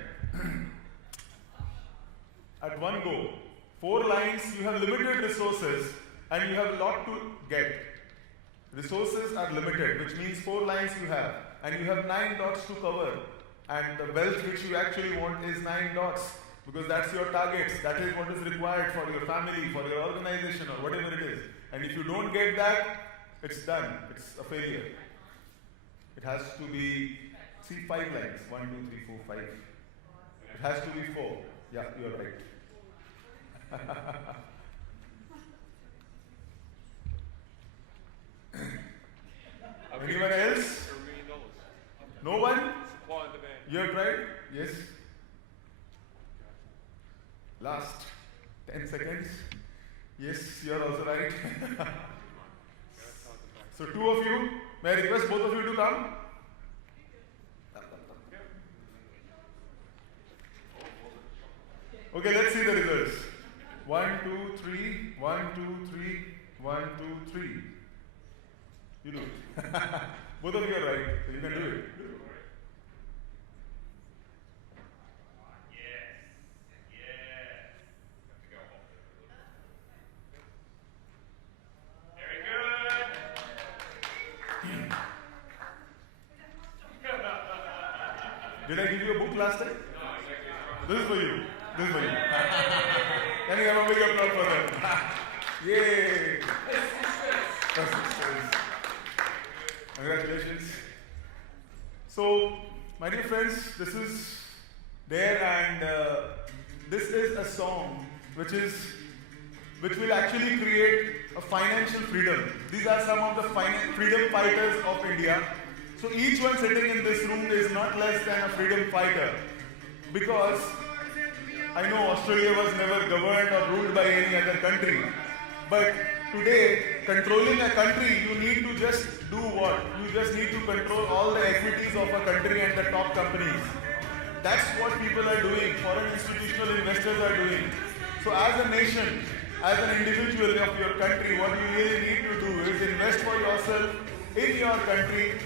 at one go, 4 lines, you have limited resources and you have a lot to get. Resources are limited, which means 4 lines you have, and you have 9 dots to cover. And the wealth which you actually want is 9 dots, because that's your targets, that is what is required for your family, for your organization, or whatever it is. And if you don't get that, it's done, it's a failure. It has to be, see, 5 lines, 1, 2, 3, 4, 5. It has to be 4. Yeah, you are right. Anyone else? No one? You have tried? Yes. Last 10 seconds. Yes, you are also right. So 2 of you, may I request both of you to come? Okay, let's see the results. 1, 2, 3, 1, 2, 3, 1, 2, 3. You do it. Both of you are right, so you can do it. Did I give you a book last time? This is for you. This is for you. Can you have a big applause for them? Yay! Congratulations. So, my dear friends, this is there, and this is a song which will actually create a financial freedom. These are some of the freedom fighters of India. So each one sitting in this room is not less than a freedom fighter, because I know Australia was never governed or ruled by any other country, but today, controlling a country, you need to just do what? You just need to control all the equities of a country and the top companies. That's what people are doing, foreign institutional investors are doing. So as a nation, as an individual of your country, what you really need to do is invest for yourself in your country,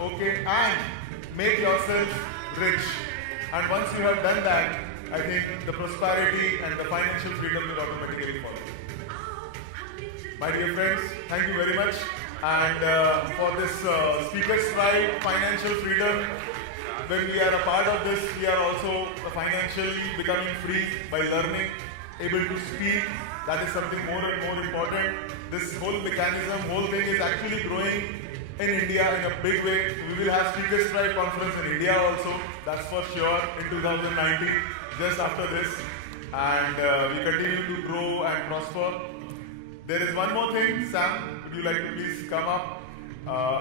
okay, and make yourself rich. And once you have done that, I think the prosperity and the financial freedom will automatically follow. My dear friends, thank you very much. And for this Speaker's Right Financial Freedom, when we are a part of this, we are also financially becoming free by learning, able to speak. That is something more and more important. This whole mechanism, whole thing is actually growing in India in a big way. We will have Speaker's Right Conference in India also, that's for sure, in 2019, just after this. And we continue to grow and prosper. There is one more thing. Sam, would you like to please come up?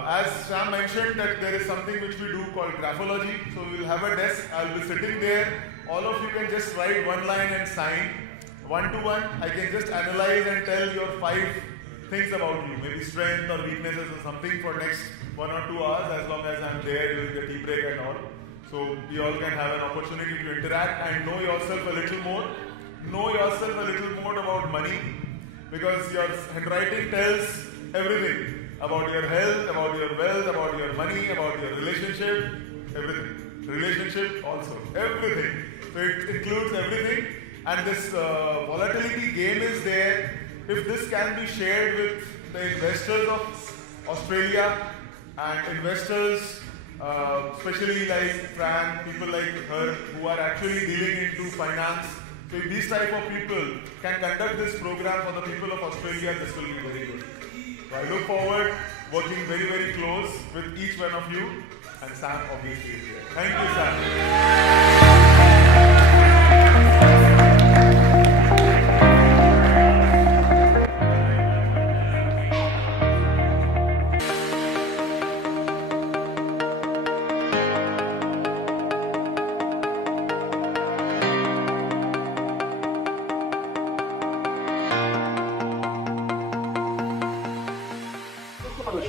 As Sam mentioned, that there is something which we do called graphology. So we will have a desk. I'll be sitting there. All of you can just write one line and sign. 1 to 1, I can just analyze and tell your 5 things about you, maybe strength or weaknesses or something for next 1 or 2 hours, as long as I'm there during the tea break and all. So we all can have an opportunity to interact and know yourself a little more. Know yourself a little more about money. because your handwriting tells everything about your health, about your wealth, about your money, about your relationship, everything. Relationship also, everything. So it includes everything, and this volatility game is there. If this can be shared with the investors of Australia and investors, especially like Fran, people like her who are actually dealing into finance. So if these type of people can conduct this program for the people of Australia, this will be very good. So I look forward working very, very close with each one of you, and Sam obviously is here. Thank you, Sam.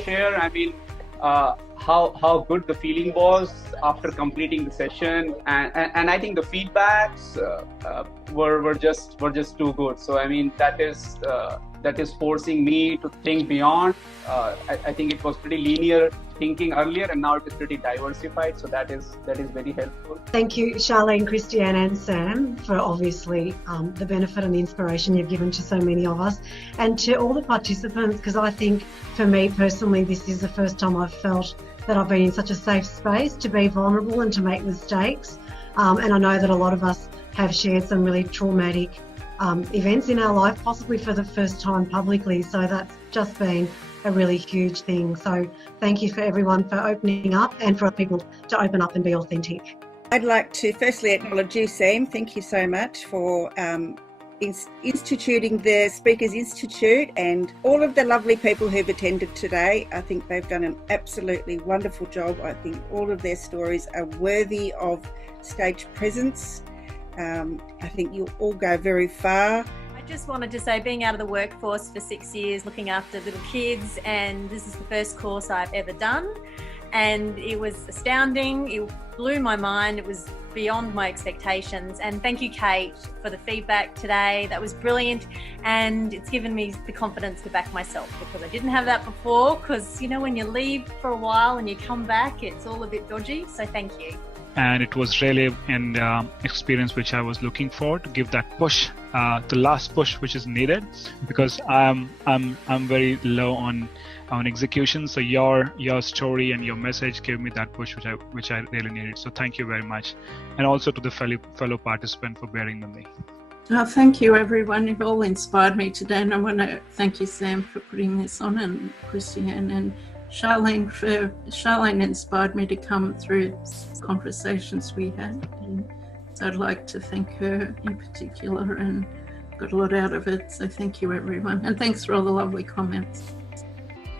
Share, I mean, how good the feeling was after completing the session, and I think the feedbacks were just too good. So I mean, that is forcing me to think beyond. I think it was pretty linear thinking earlier, and now it is pretty diversified. So that is very helpful. Thank you, Charlene, Christiane, and Sam, for obviously the benefit and the inspiration you've given to so many of us, and to all the participants, because I think for me personally, this is the first time I've felt that I've been in such a safe space to be vulnerable and to make mistakes. And I know that a lot of us have shared some really traumatic events in our life, possibly for the first time publicly. So that's just been a really huge thing. So thank you for everyone for opening up, and for people to open up and be authentic. I'd like to firstly acknowledge you, Sam. Thank you so much for instituting the Speakers Institute, and all of the lovely people who've attended today. I think they've done an absolutely wonderful job. I think all of their stories are worthy of stage presence. I think you'll all go very far. I just wanted to say, being out of the workforce for 6 years, looking after little kids, and this is the first course I've ever done, and it was astounding. It blew my mind. It was beyond my expectations, and thank you, Kate, for the feedback today. That was brilliant, and it's given me the confidence to back myself, because I didn't have that before. Because you know, when you leave for a while and you come back, it's all a bit dodgy. So thank you. And it was really an experience which I was looking for, to give that push, the last push which is needed, because I'm very low on execution. So your story and your message gave me that push which I really needed. So thank you very much, and also to the fellow participant for bearing with me. Thank you, everyone. You've all inspired me today, and I want to thank you, Sam, for putting this on, and Christiane and Charlene inspired me to come through conversations we had, and so I'd like to thank her in particular, and got a lot out of it. So thank you, everyone, and thanks for all the lovely comments.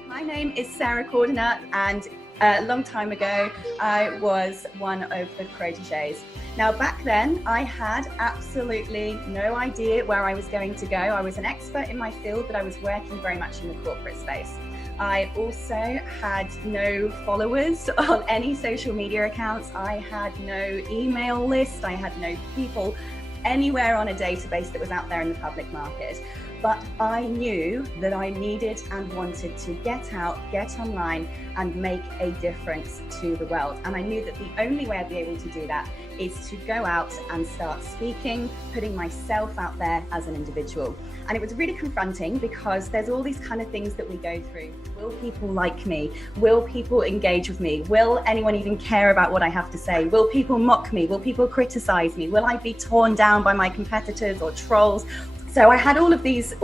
My name is Sarah Cordoner, and a long time ago I was one of the proteges. Now back then I had absolutely no idea where I was going to go. I was an expert in my field, but I was working very much in the corporate space. I also had no followers on any social media accounts. I had no email list. I had no people anywhere on a database that was out there in the public market. But I knew that I needed and wanted to get out, get online, and make a difference to the world. And I knew that the only way I'd be able to do that is to go out and start speaking, putting myself out there as an individual. And it was really confronting, because there's all these kind of things that we go through. Will people like me? Will people engage with me? Will anyone even care about what I have to say? Will people mock me? Will people criticize me? Will I be torn down by my competitors or trolls? So I had all of these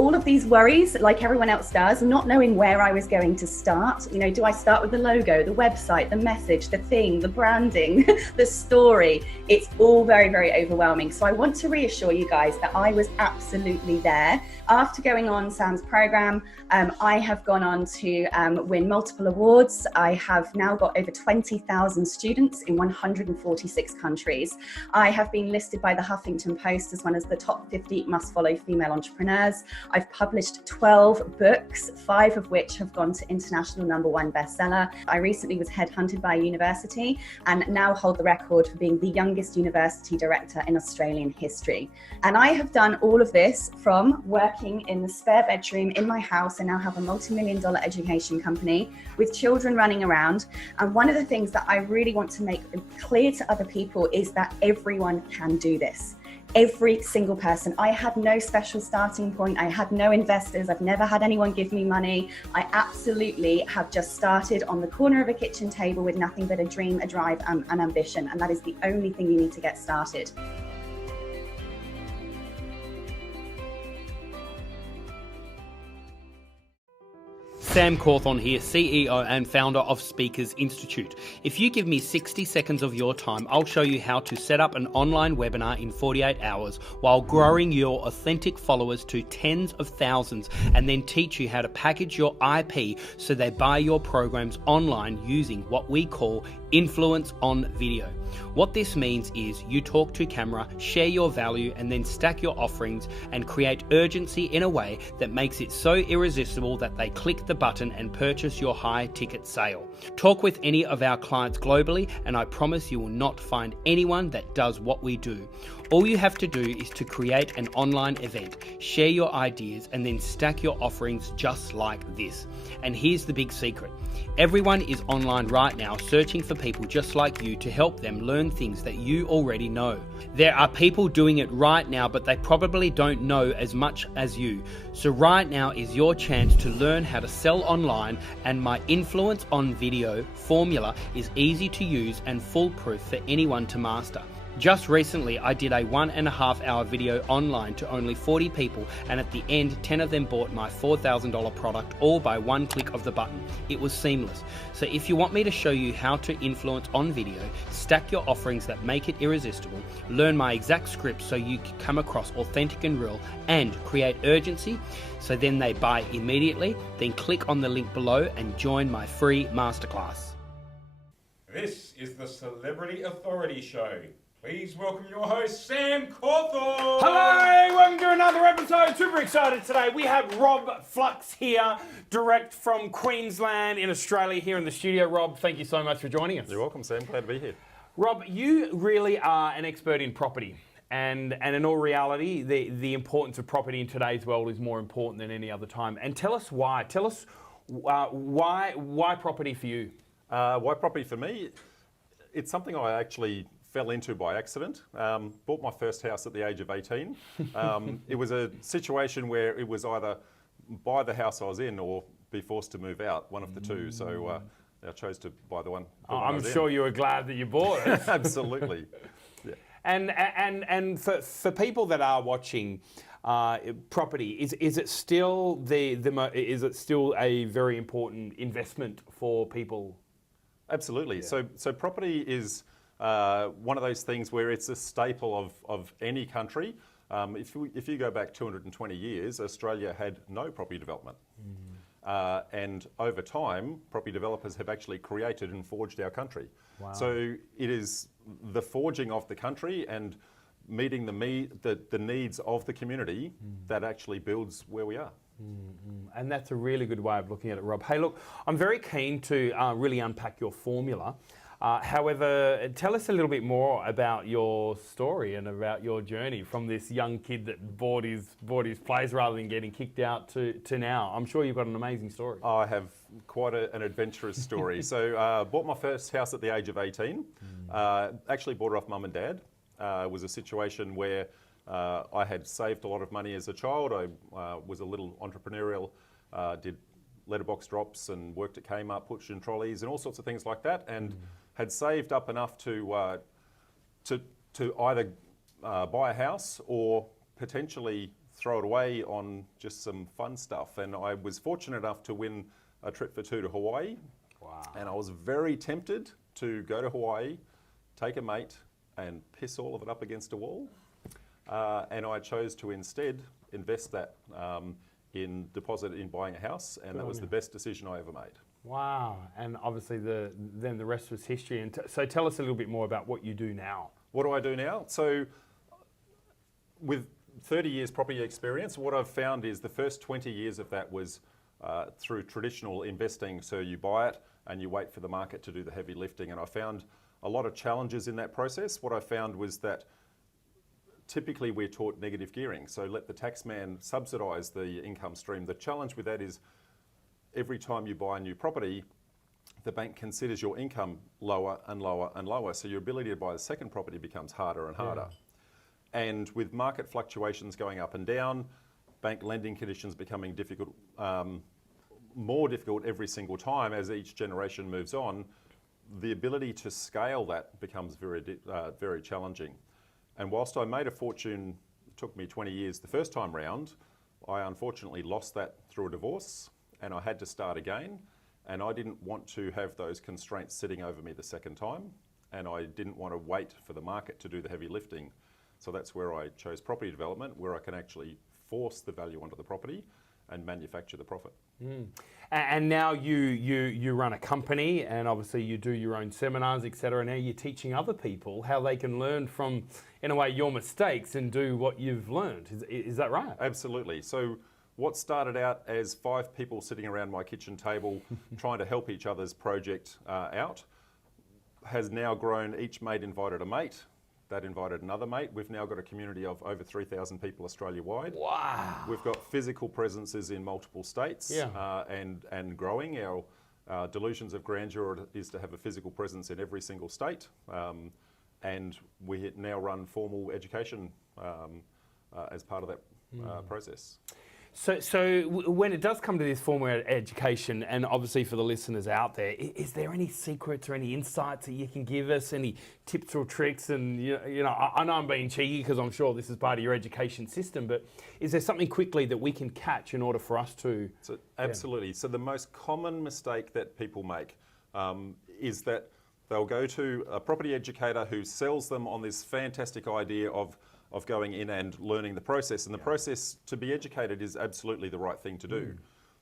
worries, like everyone else does, not knowing where I was going to start. You know, do I start with the logo, the website, the message, the theme, the branding, the story? It's all very, very overwhelming. So I want to reassure you guys that I was absolutely there. After going on Sam's program, I have gone on to win multiple awards. I have now got over 20,000 students in 146 countries. I have been listed by the Huffington Post as one of the top 50 must-follow female entrepreneurs. I've published 12 books, 5 of which have gone to international #1 bestseller. I recently was headhunted by a university and now hold the record for being the youngest university director in Australian history. And I have done all of this from work working in the spare bedroom in my house. I now have a multi-million-dollar education company with children running around. And one of the things that I really want to make clear to other people is that everyone can do this. Every single person. I had no special starting point. I had no investors. I've never had anyone give me money. I absolutely have just started on the corner of a kitchen table with nothing but a dream, a drive, and an ambition. And that is the only thing you need to get started. Sam Cawthorn here, CEO and founder of Speakers Institute. If you give me 60 seconds of your time, I'll show you how to set up an online webinar in 48 hours while growing your authentic followers to tens of thousands, and then teach you how to package your IP so they buy your programs online using what we call influence on video. What this means is you talk to camera, share your value, and then stack your offerings and create urgency in a way that makes it so irresistible that they click the button and purchase your high ticket sale. Talk with any of our clients globally, and I promise you will not find anyone that does what we do. All you have to do is to create an online event, share your ideas, and then stack your offerings just like this. And here's the big secret. Everyone is online right now searching for people just like you to help them learn things that you already know. There are people doing it right now, but they probably don't know as much as you. So right now is your chance to learn how to sell online, and my influence on video formula is easy to use and foolproof for anyone to master. Just recently, I did a 1.5 hour video online to only 40 people, and at the end, 10 of them bought my $4,000 product, all by one click of the button. It was seamless. So if you want me to show you how to influence on video, stack your offerings that make it irresistible, learn my exact script so you can come across authentic and real, and create urgency so then they buy immediately, then click on the link below and join my free masterclass. This is the Celebrity Authority Show. Please welcome your host, Sam Cawthorn. Hello, welcome to another episode. Super excited today. We have Rob Flux here, direct from Queensland in Australia, here in the studio. Rob, thank you so much for joining us. You're welcome, Sam. Glad to be here. Rob, you really are an expert in property. And in all reality, the importance of property in today's world is more important than any other time. And tell us why. Tell us why property for you? Why property for me? It's something I actually fell into by accident. Bought my first house at the age of 18. It was a situation where it was either buy the house I was in or be forced to move out, one of the two. So I chose to buy the one. I'm sure you were glad that you bought it. Absolutely. Yeah. And for people that are watching property, is it still is it still a very important investment for people? Absolutely. Yeah. So property is one of those things where it's a staple of any country. If you go back 220 years, Australia had no property development. And over time, property developers have actually created and forged our country. Wow. So it is the forging of the country and meeting the needs of the community that actually builds where we are. And that's a really good way of looking at it, Rob. Hey, look, I'm very keen to really unpack your formula. However, tell us a little bit more about your story and about your journey from this young kid that bought his place rather than getting kicked out to now. I'm sure you've got an amazing story. I have quite an adventurous story. So bought my first house at the age of 18. Actually bought it off mum and dad. It was a situation where I had saved a lot of money as a child. I was a little entrepreneurial, did letterbox drops and worked at Kmart, pushed in trolleys and all sorts of things like that, and had saved up enough to either buy a house or potentially throw it away on just some fun stuff. And I was fortunate enough to win a trip for two to Hawaii. Wow. And I was very tempted to go to Hawaii, take a mate and piss all of it up against a wall. And I chose to instead invest that in deposit in buying a house, and that was the best decision I ever made. Wow, and obviously then the rest was history. And so tell us a little bit more about what you do now. What do I do now? So with 30 years property experience, what I've found is the first 20 years of that was through traditional investing. So you buy it and you wait for the market to do the heavy lifting. And I found a lot of challenges in that process. What I found was that typically we're taught negative gearing, so let the taxman subsidise the income stream. The challenge with that is every time you buy a new property, the bank considers your income lower and lower and lower, so your ability to buy the second property becomes harder and harder. And with market fluctuations going up and down, bank lending conditions becoming difficult, more difficult every single time as each generation moves on, the ability to scale that becomes very challenging. And whilst I made a fortune, it took me 20 years the first time round, I unfortunately lost that through a divorce and I had to start again. And I didn't want to have those constraints sitting over me the second time. And I didn't want to wait for the market to do the heavy lifting. So that's where I chose property development, where I can actually force the value onto the property and manufacture the profit. And now you run a company, and obviously you do your own seminars, etc. Now you're teaching other people how they can learn from, in a way, your mistakes and do what you've learned. Is that right? Absolutely. So what started out as 5 people sitting around my kitchen table trying to help each other's project out has now grown. Each mate invited a mate. That invited another mate. We've now got a community of over 3,000 people Australia-wide. Wow. We've got physical presences in multiple states and growing. Our delusions of grandeur is to have a physical presence in every single state. And we now run formal education as part of that process. So when it does come to this formal education, and obviously for the listeners out there, is there any secrets or any insights that you can give us, any tips or tricks? And you know, I know I'm being cheeky because I'm sure this is part of your education system, but is there something quickly that we can catch in order for us to? So, absolutely. So the most common mistake that people make is that they'll go to a property educator who sells them on this fantastic idea of going in and learning the process. And the process to be educated is absolutely the right thing to do.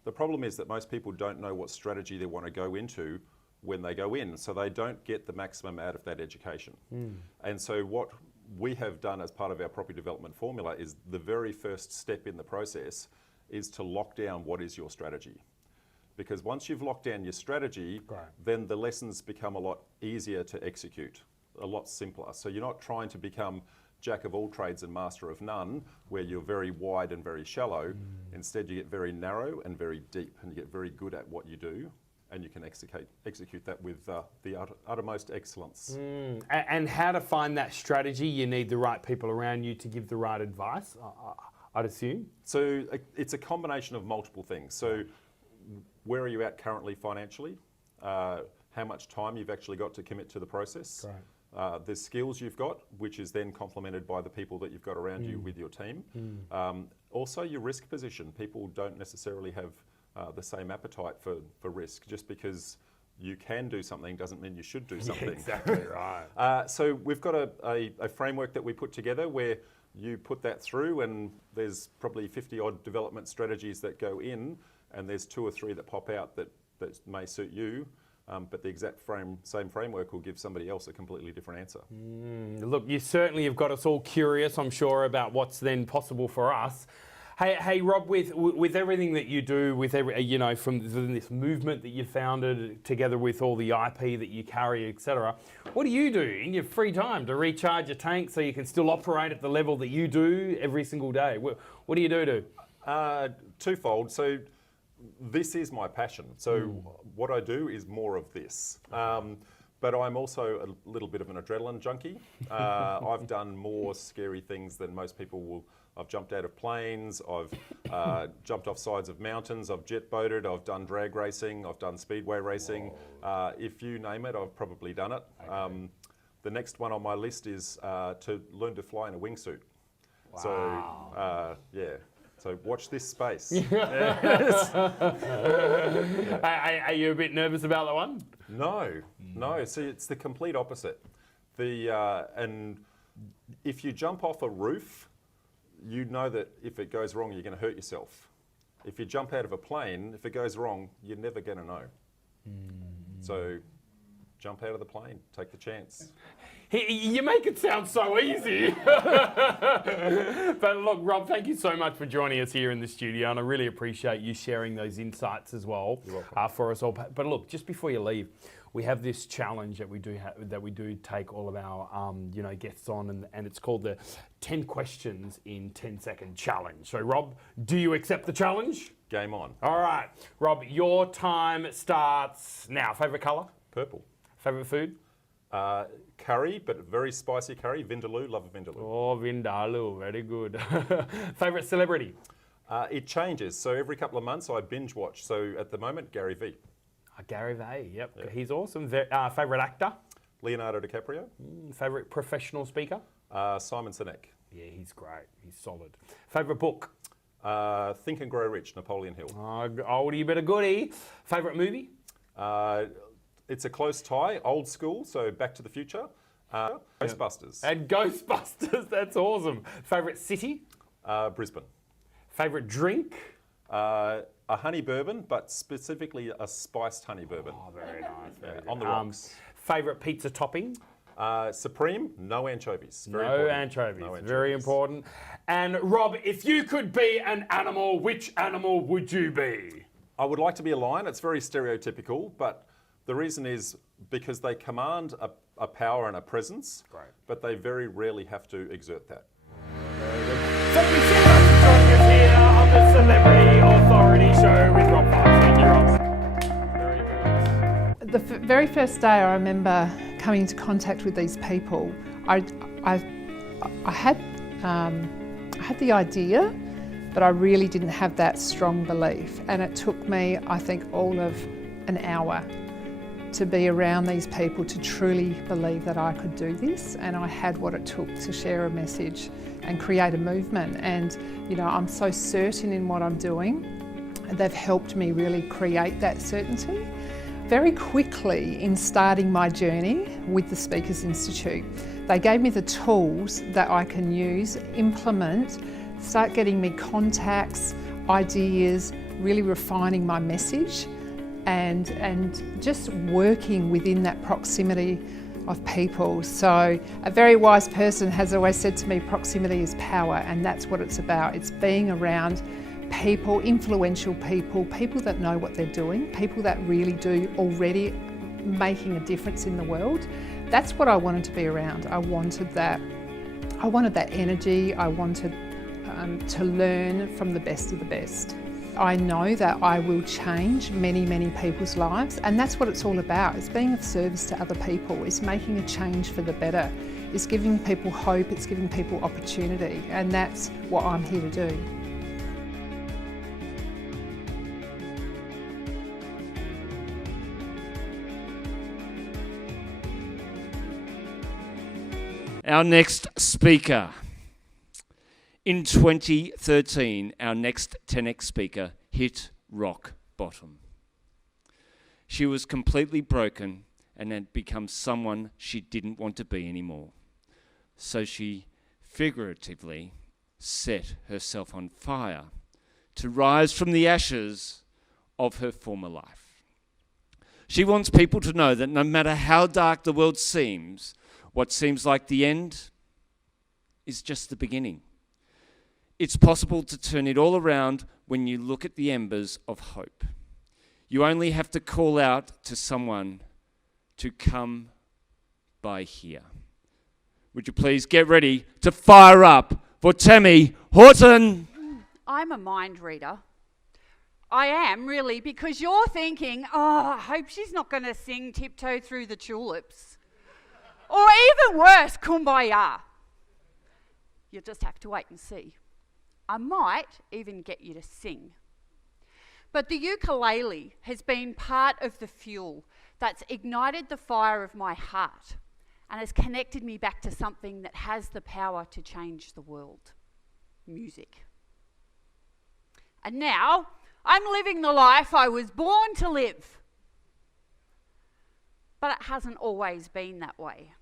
The problem is that most people don't know what strategy they want to go into when they go in, so they don't get the maximum out of that education. And so what we have done as part of our property development formula is the very first step in the process is to lock down what is your strategy. Because once you've locked down your strategy, then the lessons become a lot easier to execute, a lot simpler. So you're not trying to become jack of all trades and master of none, where you're very wide and very shallow. Instead, you get very narrow and very deep, and you get very good at what you do, and you can execute that with the uttermost excellence. And how to find that strategy? You need the right people around you to give the right advice, I'd assume. So it's a combination of multiple things. So where are you at currently financially? How much time you've actually got to commit to the process? The skills you've got, which is then complemented by the people that you've got around you with your team. Also your risk position. People don't necessarily have the same appetite for risk. Just because you can do something doesn't mean you should do something. Exactly right. So we've got a framework that we put together where you put that through, and there's probably 50 odd development strategies that go in, and there's 2 or 3 that pop out that may suit you. But the exact same framework will give somebody else a completely different answer. Look, you certainly have got us all curious, I'm sure, about what's then possible for us. Hey, Rob, with everything that you do, with from this movement that you founded, together with all the IP that you carry, etc., what do you do in your free time to recharge your tank so you can still operate at the level that you do every single day? What do you do? Twofold. So this is my passion. So what I do is more of this. But I'm also a little bit of an adrenaline junkie. I've done more scary things than most people will. I've jumped out of planes, I've jumped off sides of mountains, I've jet boated, I've done drag racing, I've done speedway racing. If you name it, I've probably done it. Okay. The next one on my list is to learn to fly in a wingsuit. Wow. So, yeah. So watch this space. Are you a bit nervous about that one? No. See, it's the complete opposite. And if you jump off a roof, you know that if it goes wrong, you're going to hurt yourself. If you jump out of a plane, if it goes wrong, you're never going to know. So jump out of the plane, take the chance. You make it sound so easy. But look, Rob, thank you so much for joining us here in the studio, and I really appreciate you sharing those insights as well for us all. But look, just before you leave, we have this challenge that we do take all of our guests on, and it's called the 10 questions in 10-second challenge. So Rob, do you accept the challenge? Game on. All right, Rob, your time starts now. Favourite colour? Purple. Favourite food? Curry, but very spicy curry. Vindaloo, love Vindaloo. Oh, Vindaloo, very good. Favourite celebrity? It changes. So every couple of months I binge watch. So at the moment, Gary Vee. Gary Vee, yep. He's awesome. Favourite actor? Leonardo DiCaprio. Favourite professional speaker? Simon Sinek. Yeah, he's great. He's solid. Favourite book? Think and Grow Rich, Napoleon Hill. Oldie but a goodie. Favourite movie? It's a close tie, old school, so Back to the Future. Ghostbusters. And Ghostbusters, that's awesome. Favourite city? Brisbane. Favourite drink? A honey bourbon, but specifically a spiced honey bourbon. Oh, very nice. Very good. On the rocks. Favourite pizza topping? Supreme, no anchovies. No anchovies. Very important. And Rob, if you could be an animal, which animal would you be? I would like to be a lion. It's very stereotypical, but the reason is because they command a power and a presence, but they very rarely have to exert that. Thank you so much for joining us here on the Celebrity Authority Show with Rob Fox. Thank you, Rob. Very good. The very first day I remember coming into contact with these people, I had the idea, but I really didn't have that strong belief. And it took me, I think, all of an hour to be around these people to truly believe that I could do this, and I had what it took to share a message and create a movement. And I'm so certain in what I'm doing. They've helped me really create that certainty. Very quickly in starting my journey with the Speakers Institute, they gave me the tools that I can use, implement, start getting me contacts, ideas, really refining my message, and just working within that proximity of people. So a very wise person has always said to me, proximity is power, and that's what it's about. It's being around people, influential people, people that know what they're doing, people that really do already making a difference in the world. That's what I wanted to be around. I wanted that energy. I wanted to learn from the best of the best. I know that I will change many, many people's lives, and that's what it's all about. It's being of service to other people. It's making a change for the better. It's giving people hope. It's giving people opportunity, and that's what I'm here to do. Our next speaker. In 2013, our next 10X speaker hit rock bottom. She was completely broken and had become someone she didn't want to be anymore. So she figuratively set herself on fire to rise from the ashes of her former life. She wants people to know that no matter how dark the world seems, what seems like the end is just the beginning. It's possible to turn it all around when you look at the embers of hope. You only have to call out to someone to come by here. Would you please get ready to fire up for Tammie Horton? I'm a mind reader. I am, really, because you're thinking, oh, I hope she's not going to sing Tiptoe Through the Tulips. Or even worse, Kumbaya. You'll just have to wait and see. I might even get you to sing. But the ukulele has been part of the fuel that's ignited the fire of my heart and has connected me back to something that has the power to change the world: music. And now I'm living the life I was born to live. But it hasn't always been that way.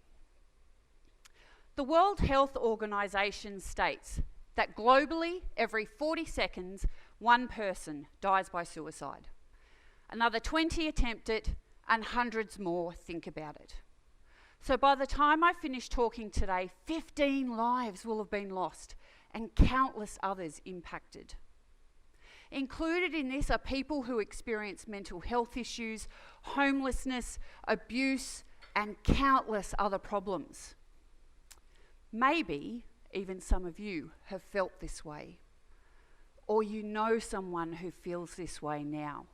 The World Health Organization states that globally, every 40 seconds, one person dies by suicide. Another 20 attempt it, and hundreds more think about it. So by the time I finish talking today, 15 lives will have been lost and countless others impacted. Included in this are people who experience mental health issues, homelessness, abuse, and countless other problems. Maybe even some of you have felt this way, or you know someone who feels this way now.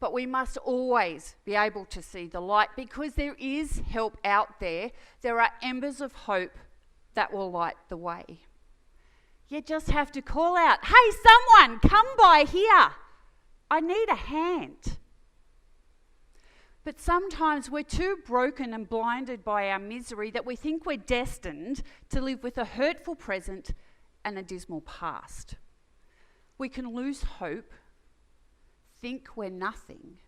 But we must always be able to see the light, because there is help out there. There are embers of hope that will light the way. You just have to call out, "Hey, someone, come by here. I need a hand." But sometimes we're too broken and blinded by our misery that we think we're destined to live with a hurtful present and a dismal past. We can lose hope, think we're nothing,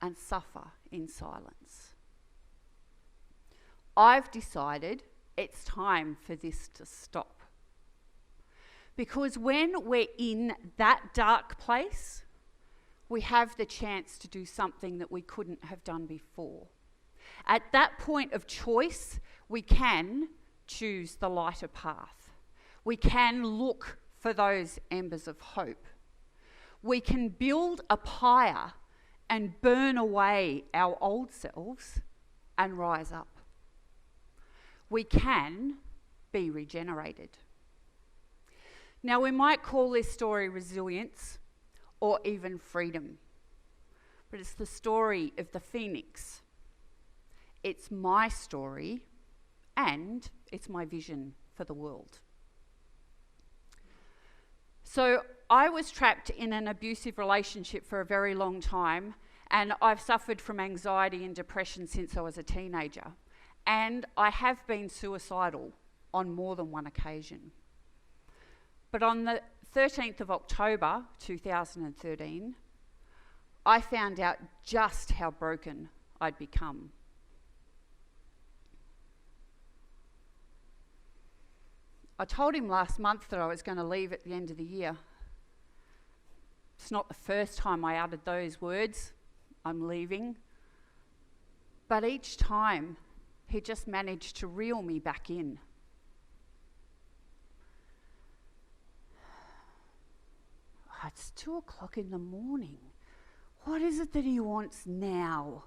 and suffer in silence. I've decided it's time for this to stop. Because when we're in that dark place, we have the chance to do something that we couldn't have done before. At that point of choice, we can choose the lighter path. We can look for those embers of hope. We can build a pyre and burn away our old selves and rise up. We can be regenerated. Now, we might call this story resilience or even freedom, but it's the story of the phoenix. It's my story, and it's my vision for the world. So I was trapped in an abusive relationship for a very long time, and I've suffered from anxiety and depression since I was a teenager, and I have been suicidal on more than one occasion. But on the 13th of October 2013, I found out just how broken I'd become. I told him last month that I was going to leave at the end of the year. It's not the first time I uttered those words, "I'm leaving." But each time, he just managed to reel me back in. It's 2:00 in the morning. What is it that he wants now?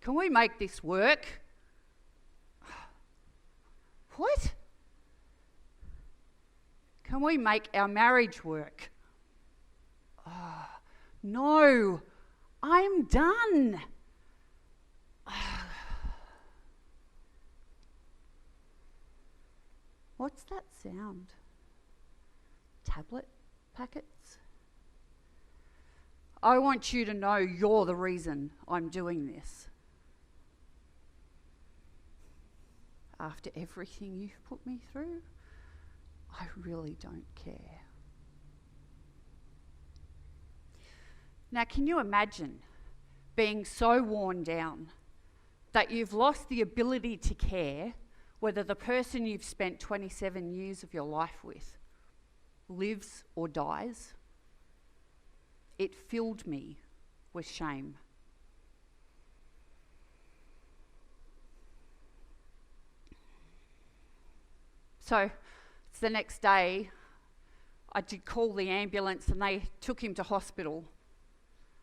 Can we make this work? What? Can we make our marriage work? Oh, no, I'm done. What's that sound? Tablet packets? I want you to know you're the reason I'm doing this. After everything you've put me through, I really don't care. Now, can you imagine being so worn down that you've lost the ability to care whether the person you've spent 27 years of your life with lives or dies? It filled me with shame. So it's the next day, I did call the ambulance and they took him to hospital.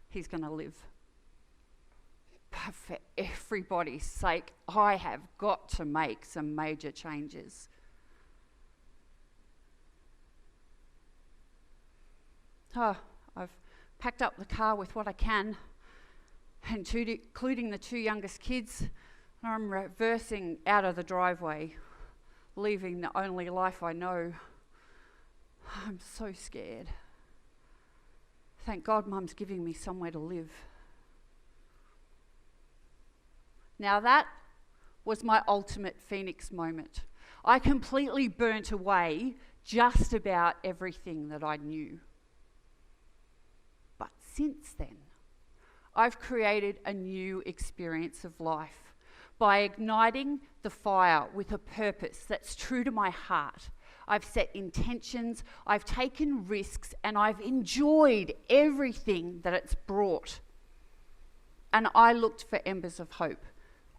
He's going to live. But for everybody's sake, I have got to make some major changes. I've packed up the car with what I can, including the two youngest kids, and I'm reversing out of the driveway, leaving the only life I know. I'm so scared. Thank God Mum's giving me somewhere to live. Now that was my ultimate phoenix moment. I completely burnt away just about everything that I knew. But since then, I've created a new experience of life by igniting the fire with a purpose that's true to my heart. I've set intentions, I've taken risks, and I've enjoyed everything that it's brought. And I looked for embers of hope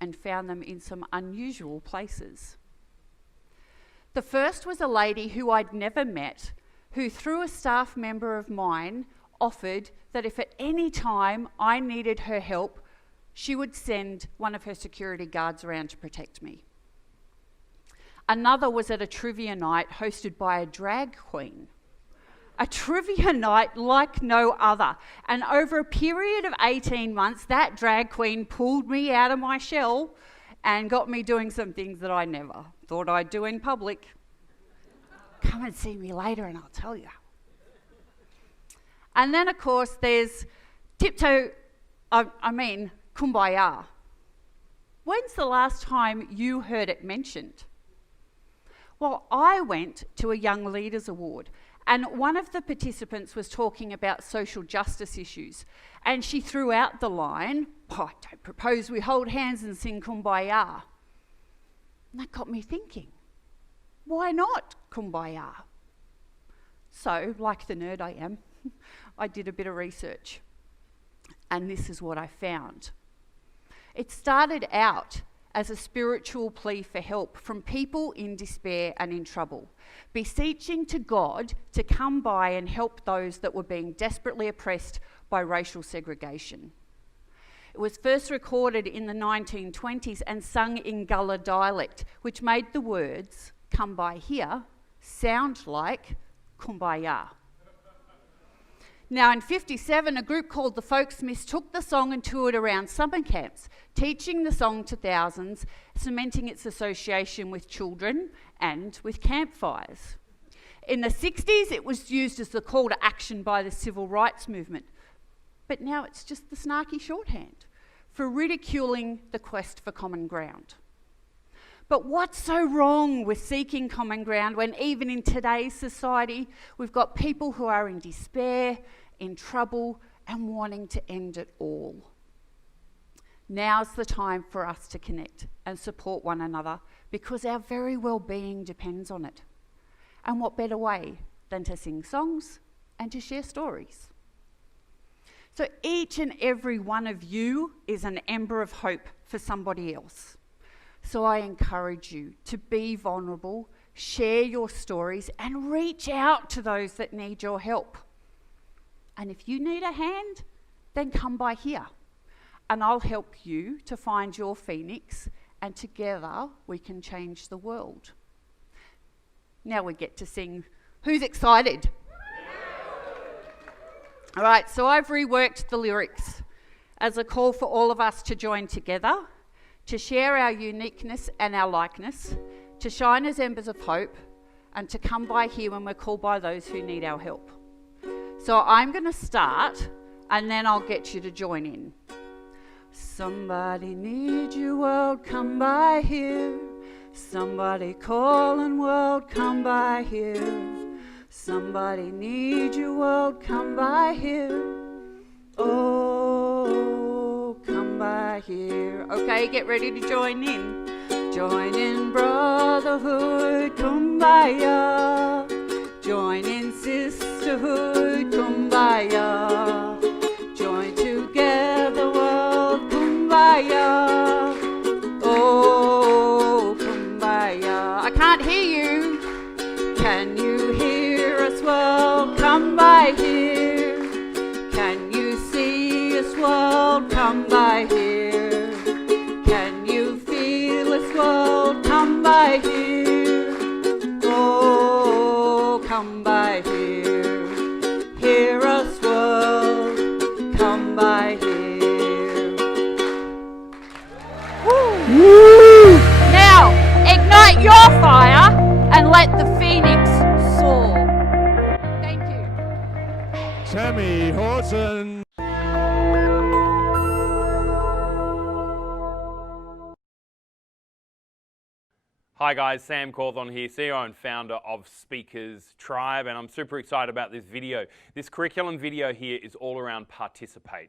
and found them in some unusual places. The first was a lady who I'd never met, who through a staff member of mine offered that if at any time I needed her help, she would send one of her security guards around to protect me. Another was at a trivia night hosted by a drag queen. A trivia night like no other. And over a period of 18 months, that drag queen pulled me out of my shell and got me doing some things that I never thought I'd do in public. Come and see me later and I'll tell you. And then, of course, there's Kumbaya. When's the last time you heard it mentioned? Well, I went to a Young Leaders Award, and one of the participants was talking about social justice issues, and she threw out the line, "I don't propose we hold hands and sing Kumbaya." And that got me thinking, why not Kumbaya? So, like the nerd I am, I did a bit of research, and this is what I found. It started out as a spiritual plea for help from people in despair and in trouble, beseeching to God to come by and help those that were being desperately oppressed by racial segregation. It was first recorded in the 1920s and sung in Gullah dialect, which made the words, "come by here," sound like Kumbaya. Now in 1957, a group called the Folksmiths took the song and toured around summer camps, teaching the song to thousands, cementing its association with children and with campfires. In the 60s, it was used as the call to action by the civil rights movement, but now it's just the snarky shorthand for ridiculing the quest for common ground. But what's so wrong with seeking common ground when even in today's society, we've got people who are in despair, in trouble, and wanting to end it all? Now's the time for us to connect and support one another because our very well-being depends on it. And what better way than to sing songs and to share stories? So each and every one of you is an ember of hope for somebody else. So I encourage you to be vulnerable, share your stories, and reach out to those that need your help. And if you need a hand, then come by here, and I'll help you to find your phoenix, and together we can change the world. Now we get to sing. Who's excited? All right, so I've reworked the lyrics as a call for all of us to join together, to share our uniqueness and our likeness, to shine as embers of hope, and to come by here when we're called by those who need our help. So I'm going to start, and then I'll get you to join in. Somebody needs you, world, come by here. Somebody calling, world, come by here. Somebody needs you, world, come by here. Oh, come by here. Okay, get ready to join in. Join in brotherhood, kumbaya. Join in sisterhood, kumbaya. Join together, world, kumbaya. Oh, kumbaya. I can't hear you. Can you hear us, world? Come by here. Can you see us, world? Come by here. Can you feel us, world? Come by here. Oh, come by here. Hear us, world. Come by here. Woo! Now, ignite your fire and let the phoenix soar. Thank you. Tammie Horton. Hi guys, Sam Cordoner here, CEO and founder of Speakers Tribe, and I'm super excited about this video. This curriculum video here is all around participate.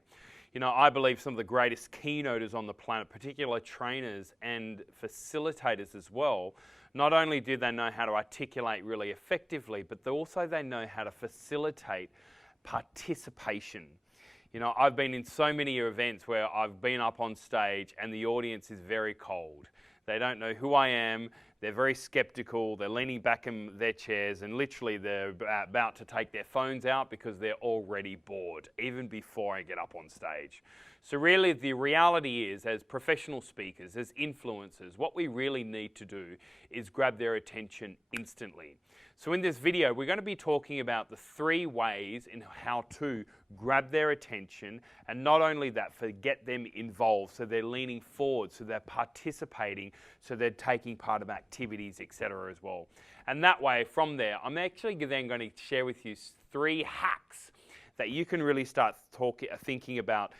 You know, I believe some of the greatest keynoters on the planet, particular trainers and facilitators as well, not only do they know how to articulate really effectively, but they know how to facilitate participation. You know, I've been in so many events where I've been up on stage and the audience is very cold. They don't know who I am. They're very skeptical. They're leaning back in their chairs and literally they're about to take their phones out because they're already bored, even before I get up on stage. So really the reality is, as professional speakers, as influencers, what we really need to do is grab their attention instantly. So in this video, we're going to be talking about the 3 ways in how to grab their attention, and not only that, for get them involved, so they're leaning forward, so they're participating, so they're taking part of activities, etc. as well. And that way, from there, I'm actually then going to share with you 3 hacks that you can really start thinking about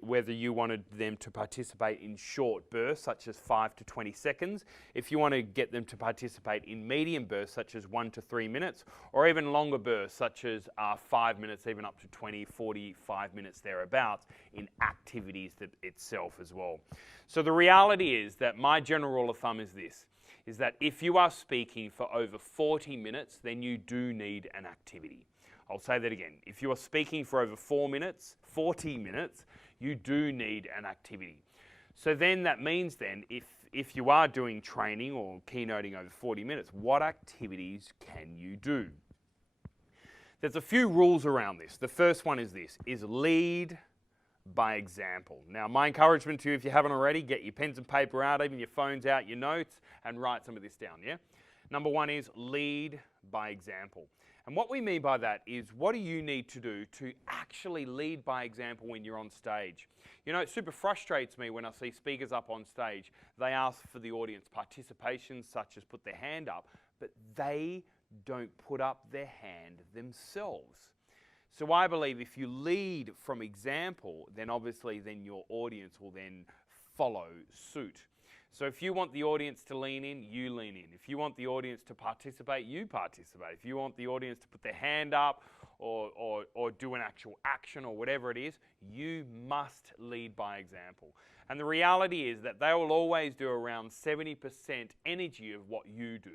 whether you wanted them to participate in short bursts, such as 5 to 20 seconds, if you want to get them to participate in medium bursts, such as 1 to 3 minutes, or even longer bursts, such as 5 minutes, even up to 20, 45 minutes thereabouts, in activities itself as well. So the reality is that my general rule of thumb is this, is that if you are speaking for over 40 minutes, then you do need an activity. I'll say that again. If you are speaking for over 40 minutes, you do need an activity. So then that means then, if you are doing training or keynoting over 40 minutes, what activities can you do? There's a few rules around this. The first one is this, is lead by example. Now, my encouragement to you, if you haven't already, get your pens and paper out, even your phones out, your notes, and write some of this down, yeah? Number 1 is lead by example. And what we mean by that is, what do you need to do to actually lead by example when you're on stage? You know, it super frustrates me when I see speakers up on stage. They ask for the audience participation, such as put their hand up, but they don't put up their hand themselves. So I believe if you lead from example, then obviously then your audience will then follow suit. So if you want the audience to lean in, you lean in. If you want the audience to participate, you participate. If you want the audience to put their hand up or do an actual action or whatever it is, you must lead by example. And the reality is that they will always do around 70% energy of what you do.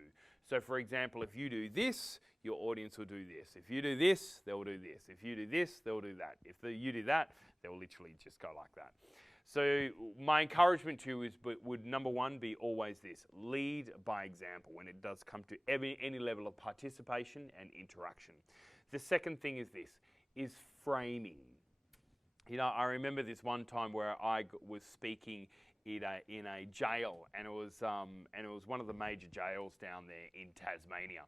So for example, if you do this, your audience will do this. If you do this, they'll do this. If you do this, they'll do that. If you do that, they'll literally just go like that. So my encouragement to you would number 1 be always this, lead by example when it does come to any level of participation and interaction. The second thing is this, is framing. You know, I remember this one time where I was speaking in a jail, and it was one of the major jails down there in Tasmania.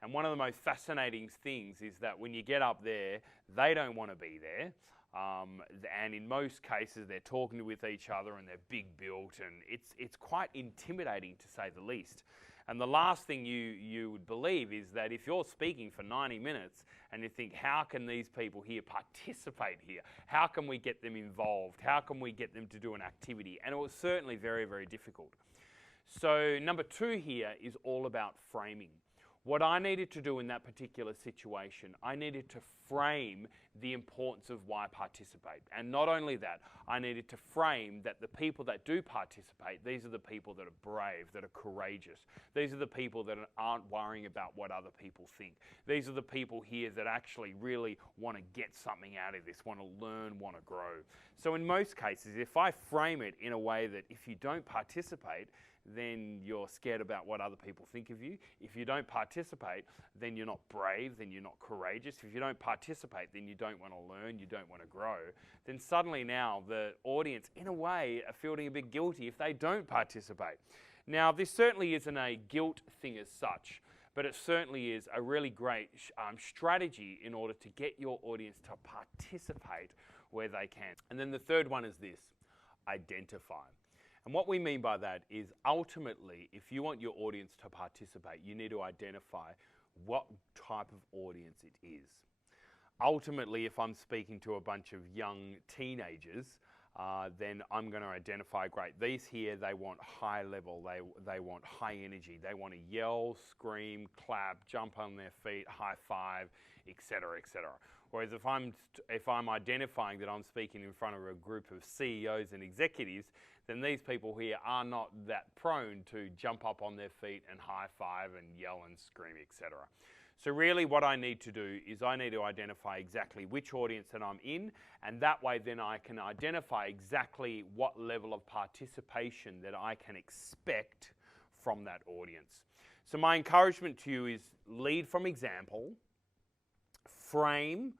And one of the most fascinating things is that when you get up there, they don't want to be there. And in most cases, they're talking with each other and they're big built, and it's quite intimidating to say the least. And the last thing you would believe is that if you're speaking for 90 minutes and you think, how can these people here participate here? How can we get them involved? How can we get them to do an activity? And it was certainly very, very difficult. So number 2 here is all about framing. What I needed to do in that particular situation, I needed to frame the importance of why participate. And not only that, I needed to frame that the people that do participate, these are the people that are brave, that are courageous. These are the people that aren't worrying about what other people think. These are the people here that actually really want to get something out of this, want to learn, want to grow. So in most cases, if I frame it in a way that if you don't participate, then you're scared about what other people think of you. If you don't participate, then you're not brave, then you're not courageous. If you don't participate, then you don't want to learn, you don't want to grow. Then suddenly now the audience, in a way, are feeling a bit guilty if they don't participate. Now, this certainly isn't a guilt thing as such, but it certainly is a really great strategy in order to get your audience to participate where they can. And then the third one is this, identify. And what we mean by that is ultimately, if you want your audience to participate, you need to identify what type of audience it is. Ultimately, if I'm speaking to a bunch of young teenagers, then I'm going to identify, great, these here, they want high level, they want high energy, they want to yell, scream, clap, jump on their feet, high five, etc., etc. Whereas if I'm identifying that I'm speaking in front of a group of CEOs and executives, then these people here are not that prone to jump up on their feet and high five and yell and scream, etc. So really what I need to do is I need to identify exactly which audience that I'm in, and that way then I can identify exactly what level of participation that I can expect from that audience. So my encouragement to you is lead from example, frame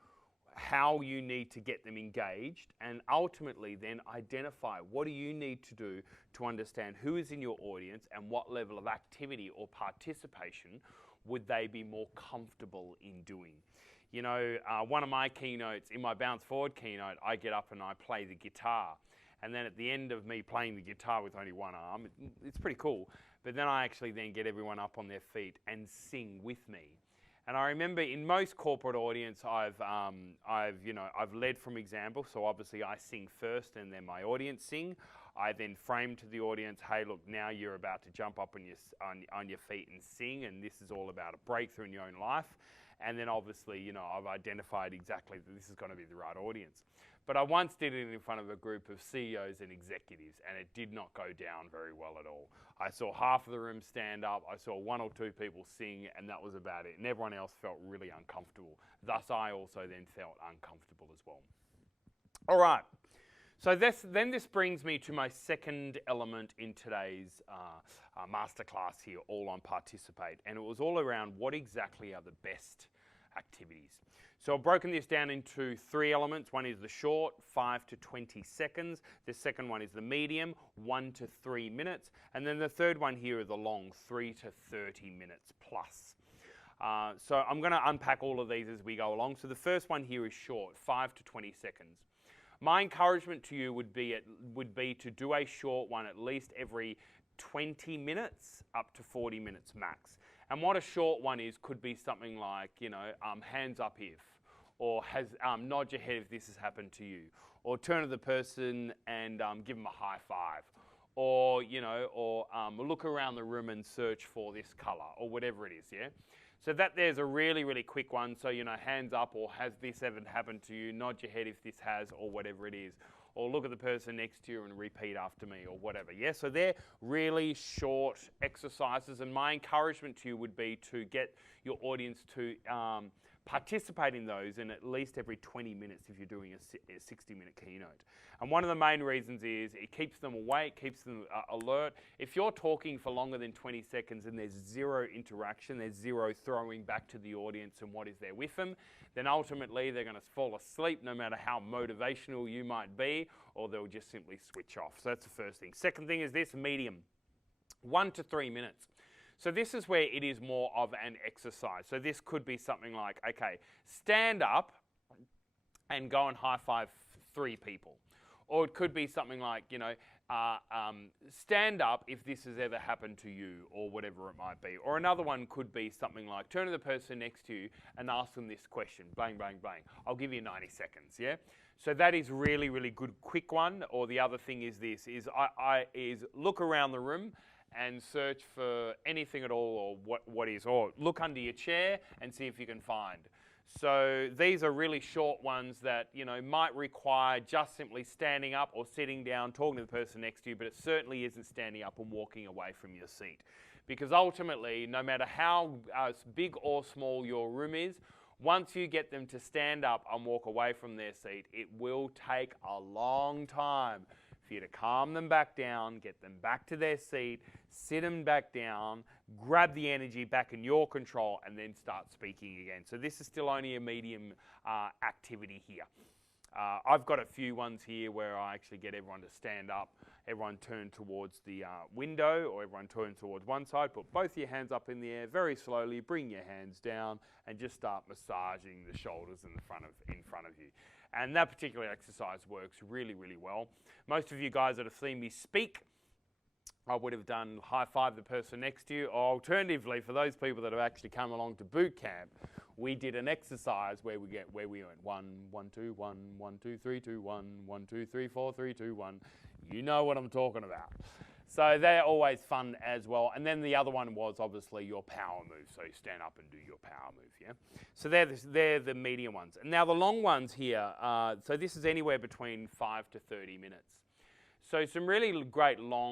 how you need to get them engaged, and ultimately then identify what do you need to do to understand who is in your audience and what level of activity or participation would they be more comfortable in doing. You know, one of my keynotes, in my Bounce Forward keynote, I get up and I play the guitar. And then at the end of me playing the guitar with only one arm, it's pretty cool. But then I actually then get everyone up on their feet and sing with me. And I remember in most corporate audience, I've led from example. So obviously I sing first and then my audience sing. I then frame to the audience, hey, look, now you're about to jump up on your feet and sing, and this is all about a breakthrough in your own life. And then obviously, you know, I've identified exactly that this is going to be the right audience. But I once did it in front of a group of CEOs and executives, and it did not go down very well at all. I saw half of the room stand up, I saw one or two people sing, and that was about it. And everyone else felt really uncomfortable. Thus, I also then felt uncomfortable as well. All right. So this brings me to my second element in today's masterclass here, all on participate. And it was all around what exactly are the best activities. So I've broken this down into three elements. One is the short, 5 to 20 seconds. The second one is the medium, 1 to 3 minutes. And then the third one here is the long, 3 to 30 minutes plus. So I'm going to unpack all of these as we go along. So the first one here is short, 5 to 20 seconds. My encouragement to you would be to do a short one at least every 20 minutes up to 40 minutes max. And what a short one is could be something like, you know, hands up if, or nod your head if this has happened to you, or turn to the person and give them a high five, or, you know, or look around the room and search for this color, or whatever it is, yeah? So there's a really, really quick one. So, you know, hands up, or has this ever happened to you? Nod your head if this has, or whatever it is. Or look at the person next to you and repeat after me, or whatever. Yeah, so they're really short exercises. And my encouragement to you would be to get your audience to participate in those in at least every 20 minutes if you're doing a 60-minute keynote. And one of the main reasons is it keeps them awake, keeps them alert. If you're talking for longer than 20 seconds and there's zero interaction, there's zero throwing back to the audience and what is there with them, then ultimately they're going to fall asleep no matter how motivational you might be, or they'll just simply switch off. So that's the first thing. Second thing is this, medium, 1 to 3 minutes. So this is where it is more of an exercise. So this could be something like, okay, stand up and go and high five 3 people. Or it could be something like, you know, stand up if this has ever happened to you, or whatever it might be. Or another one could be something like, turn to the person next to you and ask them this question, bang, bang, bang. I'll give you 90 seconds, yeah? So that is really, really good, quick one. Or the other thing is this, is look around the room and search for anything at all, or what is, or look under your chair and see if you can find. So these are really short ones that, you know, might require just simply standing up or sitting down, talking to the person next to you, but it certainly isn't standing up and walking away from your seat. Because ultimately, no matter how big or small your room is, once you get them to stand up and walk away from their seat, it will take a long time for you to calm them back down, get them back to their seat, sit them back down, grab the energy back in your control, and then start speaking again. So this is still only a medium activity here. I've got a few ones here where I actually get everyone to stand up, everyone turn towards the window, or everyone turn towards one side, put both your hands up in the air very slowly, bring your hands down, and just start massaging the shoulders in front of you. And that particular exercise works really, really well. Most of you guys that have seen me speak, I would have done high five the person next to you. Or alternatively, for those people that have actually come along to boot camp, we did an exercise where we went 1, 1, 2, 1, 1, 2, 3, 2, 1, 1, 2, 3, 4, 3, 2, 1. You know what I'm talking about. So they're always fun as well. And then the other one was obviously your power move. So you stand up and do your power move, yeah? So they're the medium ones. And now the long ones here, so this is anywhere between 5 to 30 minutes. So some really great long